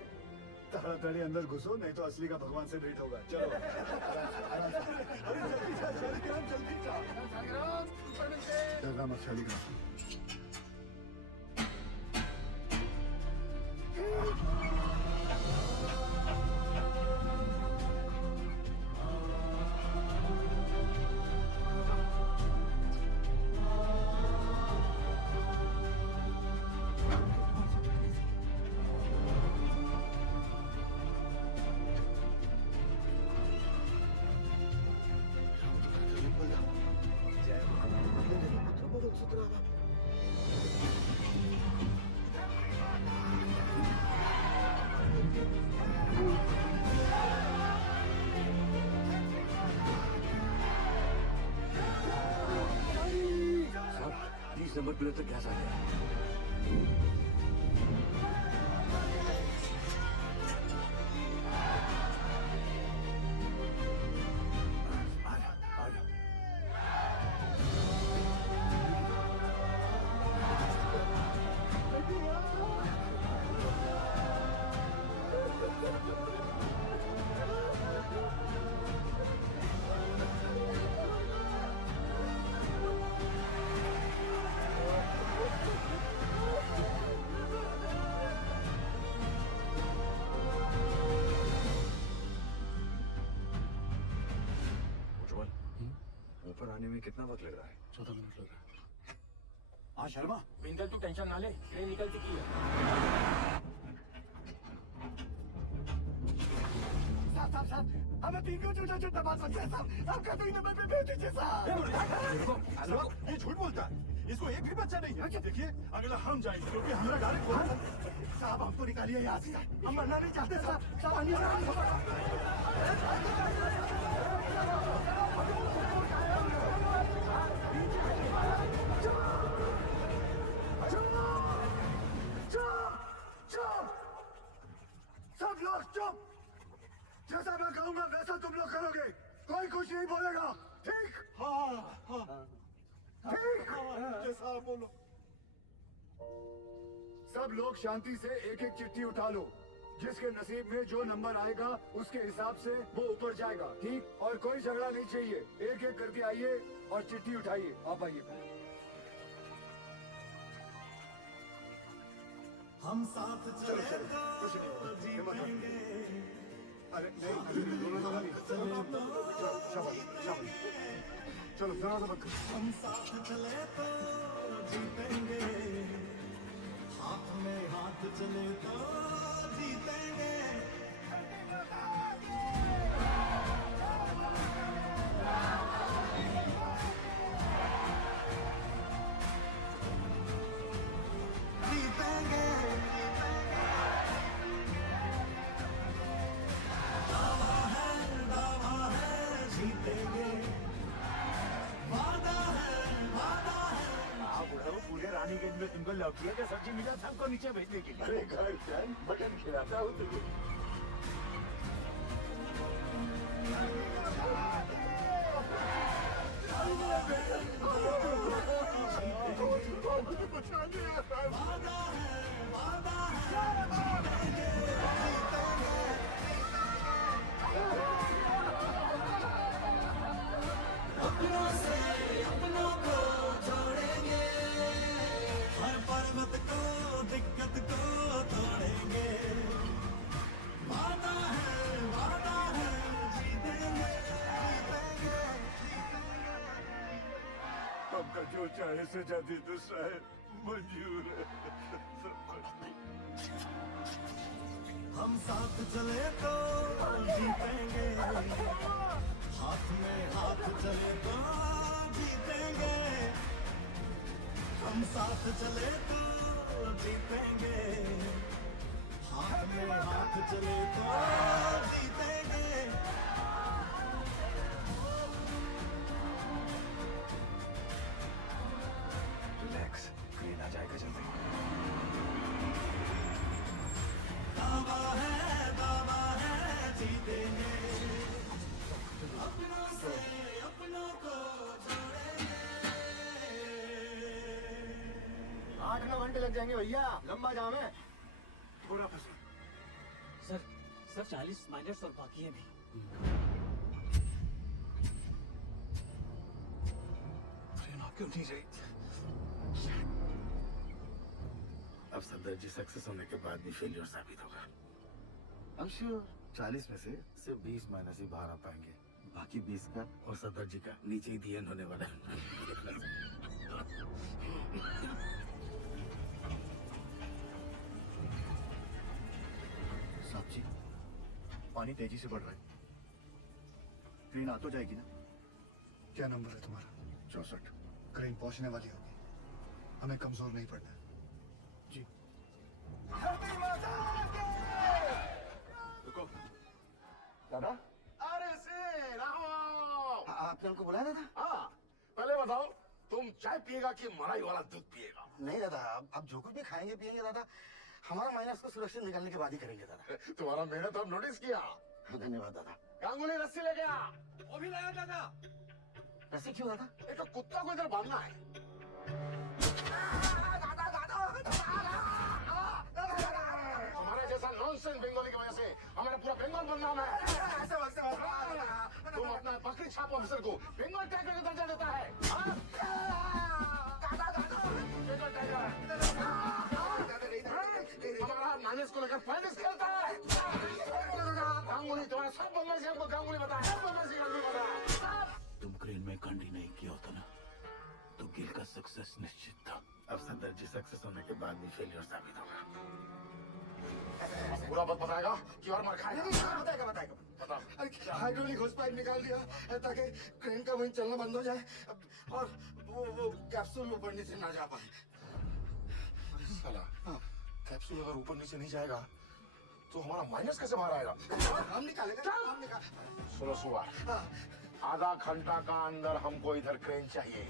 ताड़ाताड़ी अंदर घुसो, नहीं तो असली का भगवान से भेंट होगा। चलो। डरना मत शालिग्राम। नंबर प्लेट तक गैस आ गया। ऊपर आने में कितना वक्त लग रहा है? 14 मिनट लग रहा है। हाँ शर्मा, बिंदल तू टेंशन ना ले, ट्रेन निकल चुकी है। साहब, हमें 3 को झूठा झूठा बात सकते हैं साहब। साहब का 2 नंबर पे भेज दीजिए साहब। ये झूठ बोलता है, इसको एक भी बच्चा नहीं है। देखिए अगला हम जाएंगे क्योंकि हमारा गाड़ी साहब हमको निकालिए यहाँ से साहब। हम मरना नहीं चाहते साहब। साहब सब लोग चुप। जैसा मैं कहूँगा वैसा तुम लोग करोगे। कोई कुछ नहीं बोलेगा, ठीक? हाँ। ठीक। जैसा आप बोलो। सब लोग शांति से एक एक चिट्ठी उठा लो। जिसके नसीब में जो नंबर आएगा उसके हिसाब से वो ऊपर जाएगा, ठीक? और कोई झगड़ा नहीं चाहिए। एक एक करके आइए और चिट्ठी उठाइए। आप आइए। हम साथ चले तो जीतेंगे। अरे नहीं, दोनों नहीं। चलो जरा सा मत करो। हम साथ चले तो जीतेंगे, हाथ में हाथ चले तो जीतेंगे। जीतेंगे। दावा है, जीतेंगे। वादा है। आप उधर पूरे रानीगंज में तुमको लौकी का सब्जी मिला था हमको नीचे भेजने के लिए। अरे घर चैन बटन खिलाता हूँ तुझे। अपनों से अपनों को जोड़ेंगे, हर पर्वत को दिक्कत को तोड़ेंगे। वादा है, जीतेंगे। आपका जो चाहे सजा दे दो साहब, मंजूर है। हम साथ चले तो जीतेंगे, हाथ में हाथ चले तो जीतेंगे। हम साथ चले तो जीतेंगे, हाथ में हाथ चले तो जीतेंगे। रिलैक्स, ट्रेन आ जाएगा जल्दी। दावा है, जीतेंगे। अपनों से अपनों को जोड़ेंगे। 8-9 घंटे लग जाएंगे भैया, लंबा जाम है। पूरा फंसा। सर 40 माइनर्स और बाकी है भी। ट्रेन आप क्यों नहीं रही? अब सदर जी सक्सेस होने के बाद भी फेलियर साबित होगा। I'm sure 40 में से सिर्फ 20 माइनस ही बाहर आ पाएंगे। बाकी 20 का और सदर जी का नीचे ही दियन होने वाला है। साहब जी, पानी तेजी से बढ़ रहा है। ट्रेन आ तो जाएगी ना? क्या नंबर है तुम्हारा? 64। ट्रेन पहुंचने वाली होगी। हमें कमजोर नहीं पड़ना है। जी। रुको। दादा? अरे से राहो। आपने उनको बुलाया था? हाँ। पहले बताओ, तुम चाय पिएगा कि मलाई वाला दूध पिएगा? नहीं दादा, आप जो कुछ भी खाएंगे पिएंगे दादा, हमारा माइनस को सुरक्षित निकालने के बाद ही करेंगे दादा। तुम्हारा मेहनत हम नोटिस किया। धन्यवाद दादा। गांगुली रस्सी ले गया। वो भी लाया दादा। रस्सी क्यों दादा? एक तो कुत्ता को इधर बांधना है। तुम्हारे जैसा नॉनसेंस बंगाली की वजह से हमारा पूरा बंगाल बदनाम है। तुम अपना बकरी छाप ऑफिसर को बंगाल टाइगर का दर्जा देता है। हमारा माइनस को लेकर फाइनेंस खेलता है। गांगुली तुम्हारा सब बंगाल से हमको गांगुली बताया। सब बंगाल से गांगुली बताया। तुम क्रेन में कंडी नहीं सक्सेस निश्चित था। अब सदर जी सक्सेस होने के बाद भी फेलियर साबित होगा। पूरा बात बताएगा कि और मार खाएगा? बताएगा बताएगा। बता। हाइड्रोलिक होस पाइप निकाल दिया ताकि क्रेन का वहीं चलना बंद हो जाए और वो कैप्सूल ऊपर नीचे ना जा पाए। साला, कैप्सूल अगर ऊपर नीचे नहीं जाएगा तो हमारा माइनस कैसे बाहर आएगा? हम निकालेंगे, हम निकाल। सुनो सुआ, आधा घंटा का अंदर हमको इधर क्रेन चाहिए,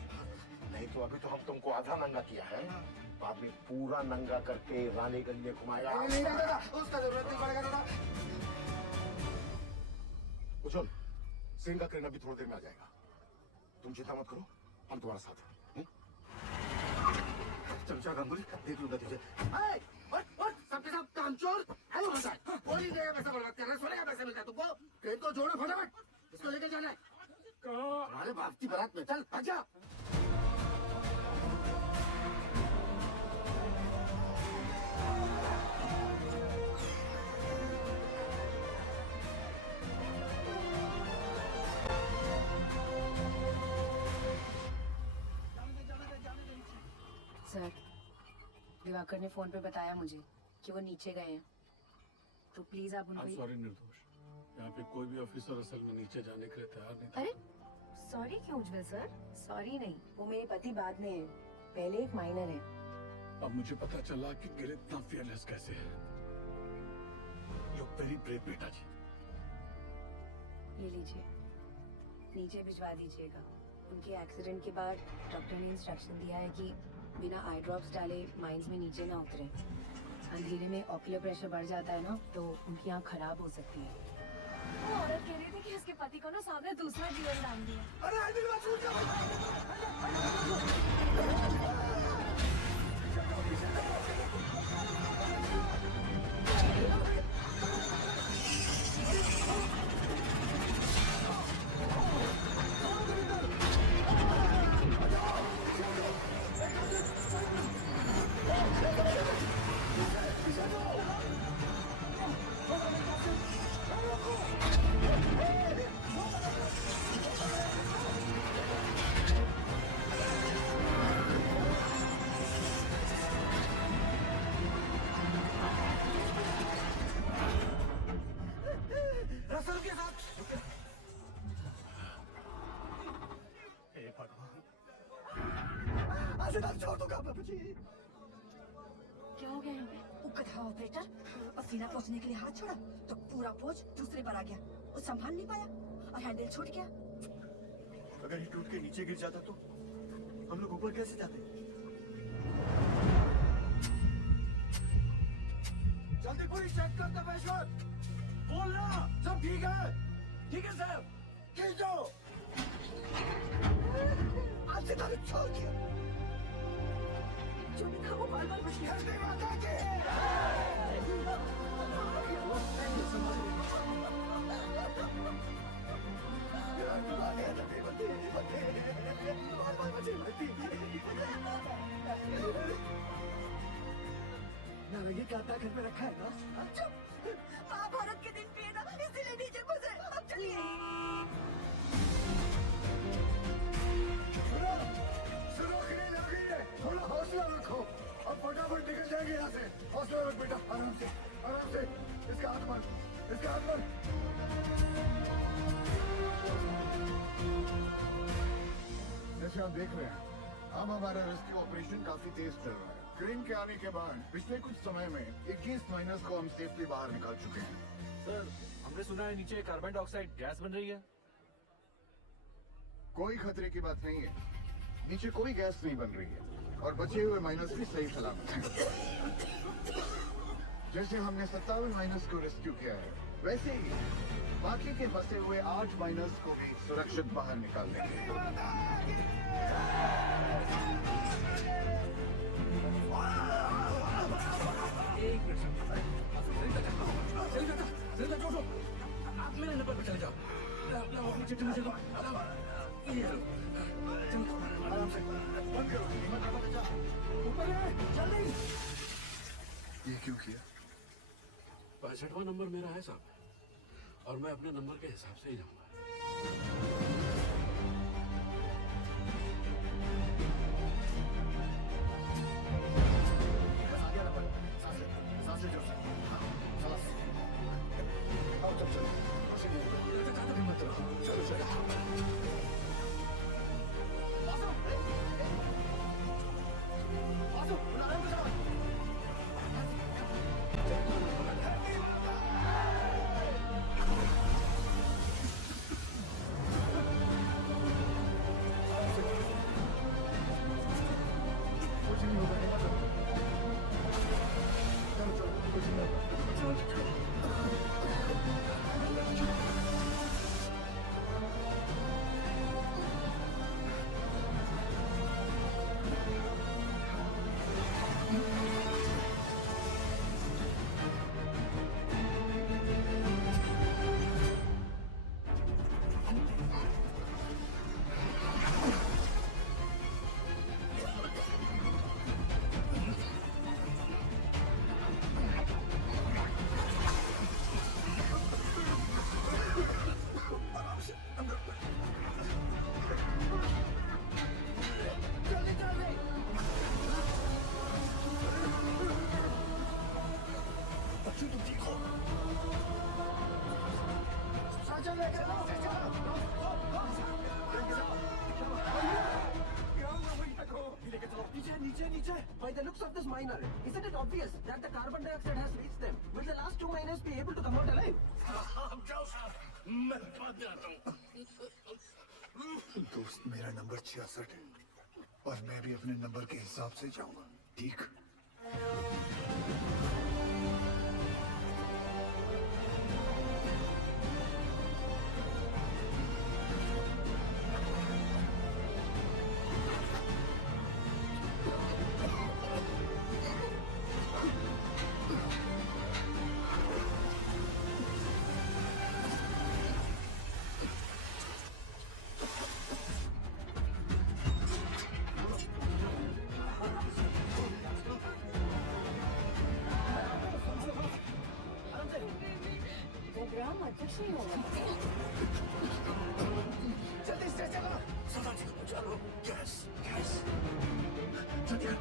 नहीं तो अभी तो हम तुमको आधा नंगा किया है, बाद में पूरा नंगा करके रानीगंज में घुमाएगा। नहीं दादा, उसका जरूरत नहीं पड़ेगा दादा। उछल, सेन का क्रेन अभी थोड़ी देर में आ जाएगा, तुम चिंता मत करो, हम तुम्हारा साथ हैं। चमचा गंगुली देख लूंगा तुझे। सबके साथ कामचोर। हेलो बता, कोई नहीं पैसा बर्बाद कर रहा है, सोने का पैसा मिलता है तुमको। क्रेन को जोड़ो फटाफट, इसको लेके जाना है। हमारे बाप की बारात में, चल भाग जा। सर, दिवाकर ने फोन पे बताया मुझे कि वो नीचे गए हैं, तो प्लीज आप उनको। सॉरी निर्दोष, यहाँ पे कोई भी ऑफिसर असल में नीचे जाने के लिए तैयार नहीं था। अरे सॉरी क्यों उज्जवल सर? सॉरी नहीं, वो मेरे पति बाद में है, पहले एक माइनर है। अब मुझे पता चला कि गिल इतना फियरलेस कैसे है। यू वेरी ब्रेव बेटा जी। ये लीजिए, नीचे भिजवा दीजिएगा। उनके एक्सीडेंट के बाद डॉक्टर ने इंस्ट्रक्शन दिया है कि बिना आई ड्रॉप्स डाले माइंस में नीचे ना उतरे। अंधेरे में ऑक्यूलर प्रेशर बढ़ जाता है ना, तो उनकी आँख खराब हो सकती है। वो औरत कह रही थी कि उसके पति को ना सामने दूसरा जीवन दान दिया। अरे रसल के साथ। हे भगवान, छोड़ दो बाबू जी। क्या हो गया यहाँ पे? वो गधा ऑपरेटर पसीना पोंछने के लिए हाथ छोड़ा तो पूरा पोंछ दूसरे पर आ गया। वो संभाल नहीं पाया और हैंडल छूट गया। अगर ये टूट के नीचे गिर जाता तो हम लोग ऊपर कैसे जाते? जल्दी पूरी चेक कर तपेश्वर। बोल रहा सब ठीक है? ठीक है सर। खींचो। आज से तारीख छोड़ दिया। जो भी था वो बार-बार बच गया। जल्दी माता के। नारंगी काटा घर में रखा है ना? चुप! महाभारत के दिन पे ना इसीलिए नीचे गुजरे। अब चलिए। सुनो क्रेन आ गई है, थोड़ा हौसला रखो। अब फटाफट निकल जाएंगे यहाँ से। हौसला रख बेटा, आराम से, आराम से। इसका हाथ बंद, इसका हाथ बंद। जैसे आप देख रहे हैं, अब हमारा रेस्क्यू ऑपरेशन काफी तेज चल रहा है। क्रेन के आने के बाद पिछले कुछ समय में 21 माइनस को हम सेफली बाहर निकाल चुके हैं। सर, हमने सुना है नीचे कार्बन डाइऑक्साइड गैस बन रही है। कोई खतरे की बात नहीं है, नीचे कोई गैस नहीं बन रही है और बचे हुए माइनस भी सही सलामत हैं। जैसे हमने 57 माइनस को रेस्क्यू किया है, वैसे ही बाकी के फंसे हुए 8 माइनस को भी सुरक्षित बाहर निकाल देंगे। एक मिनट सरिता छोड़ो, आप मेरे नंबर पर चले जाओ। अपनी चिट्ठी मुझे दो। ये लो। आराम से, बंद करो, ऊपर है, जल्दी। ये क्यों किया? 65वां नंबर मेरा है साहब, और मैं अपने नंबर के हिसाब से ही जाऊंगा। Arjay, by the looks of this miner, isn't it obvious that the carbon dioxide has reached them? Will the last two miners be able to come out alive? मैं भाग जाता हूँ। दोस्त, मेरा नंबर 66 है और मैं भी अपने नंबर के हिसाब से जाऊंगा, ठीक? घबराओ मत, कुछ नहीं होगा। जल्दी से चलो। सरदार जी को बचा लो। Gas, gas. जल्दी कर।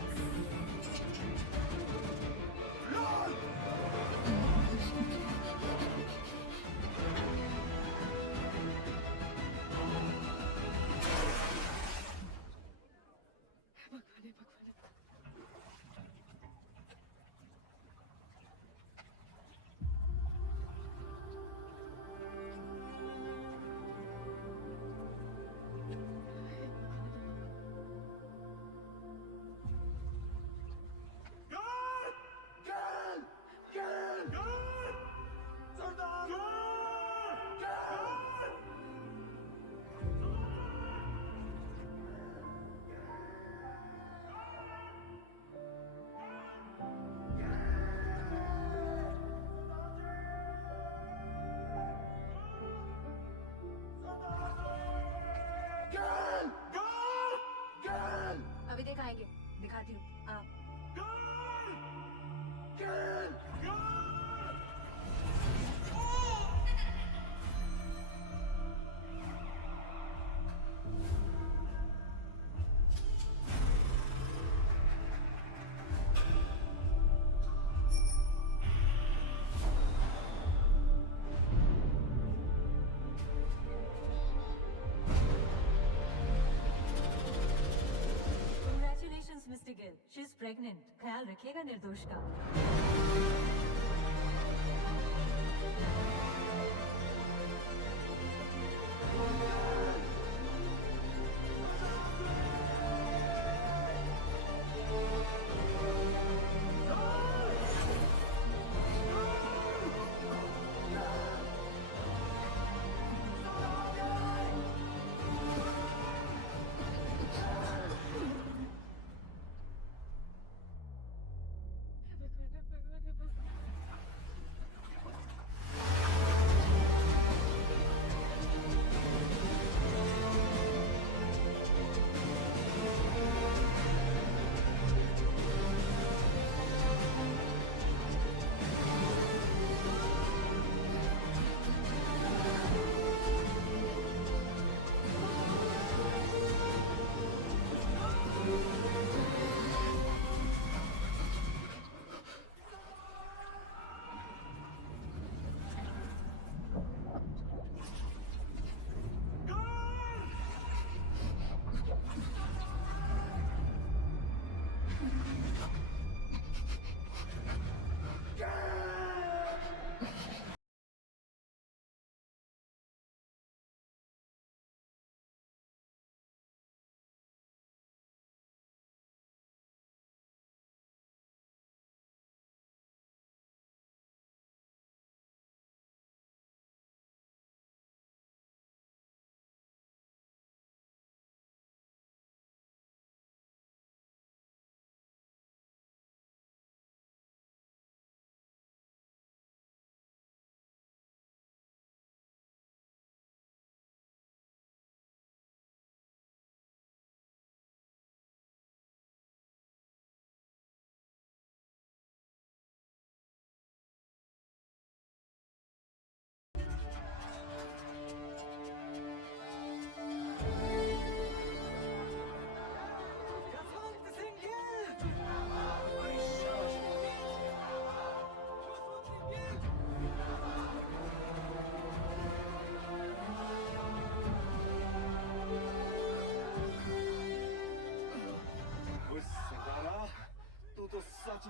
अभी दिखाएंगे, दिखाती हूँ। Congratulations, Mr. Gill. She's pregnant. ख्याल रखिएगा निर्दोष का।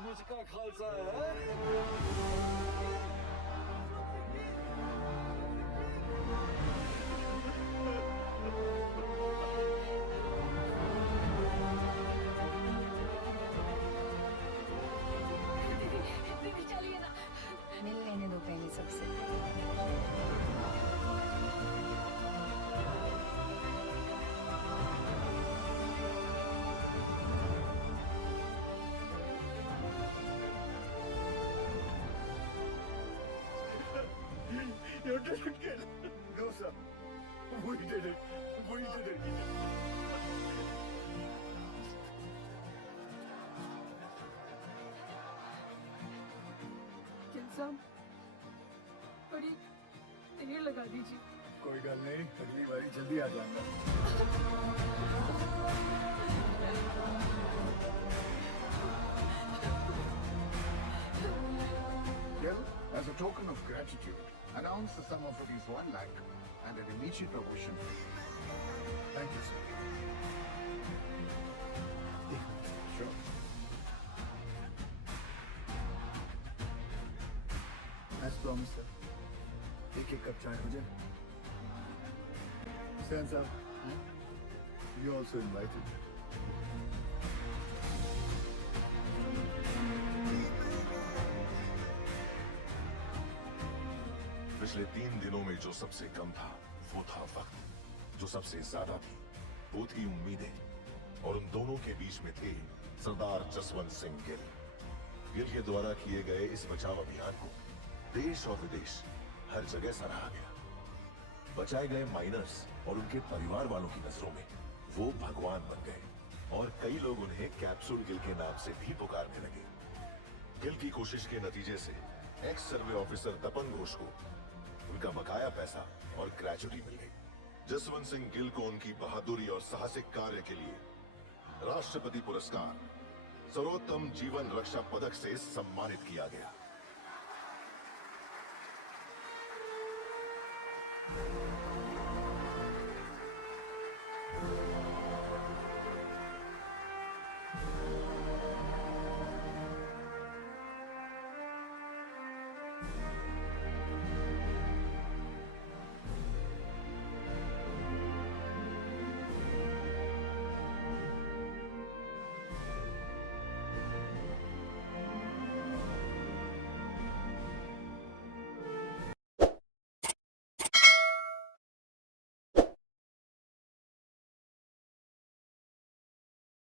मुझका खालसा है। दीदी चलिए ना। मिल लेने दो पहले सबसे। You did it, kid. No, sir. We did it. We did it. Gill साहब थोड़ी देर लगा दीजिए। कोई गल नहीं, अगली बारी जल्दी आ जाऊंगा। Well, as a token of gratitude, announce the sum of ₹1 lakh and an immediate promotion. Thank you, sir. Sure. As promised, sir. एक कप चाय हो जाए। Stan साहब, you also invited. पिछले 3 दिनों में जो सबसे कम था वो था वक्त, जो सबसे ज्यादा थी वो थी उम्मीदें, और उन दोनों के बीच में थे सरदार जसवंत सिंह गिल। गिल के द्वारा किए गए इस बचाव अभियान को देश और विदेश हर जगह सराहा गया। बचाए गए माइनर्स और उनके परिवार वालों की नजरों में वो भगवान बन गए, और कई लोग उन्हें कैप्सूल गिल के नाम से भी पुकारने लगे। गिल की कोशिश के नतीजे से एक्स सर्वे ऑफिसर तपन घोष को उनका बकाया पैसा और ग्रेचुटी मिल गई। जसवंत सिंह गिल को उनकी बहादुरी और साहसिक कार्य के लिए राष्ट्रपति पुरस्कार सर्वोत्तम जीवन रक्षा पदक से सम्मानित किया गया।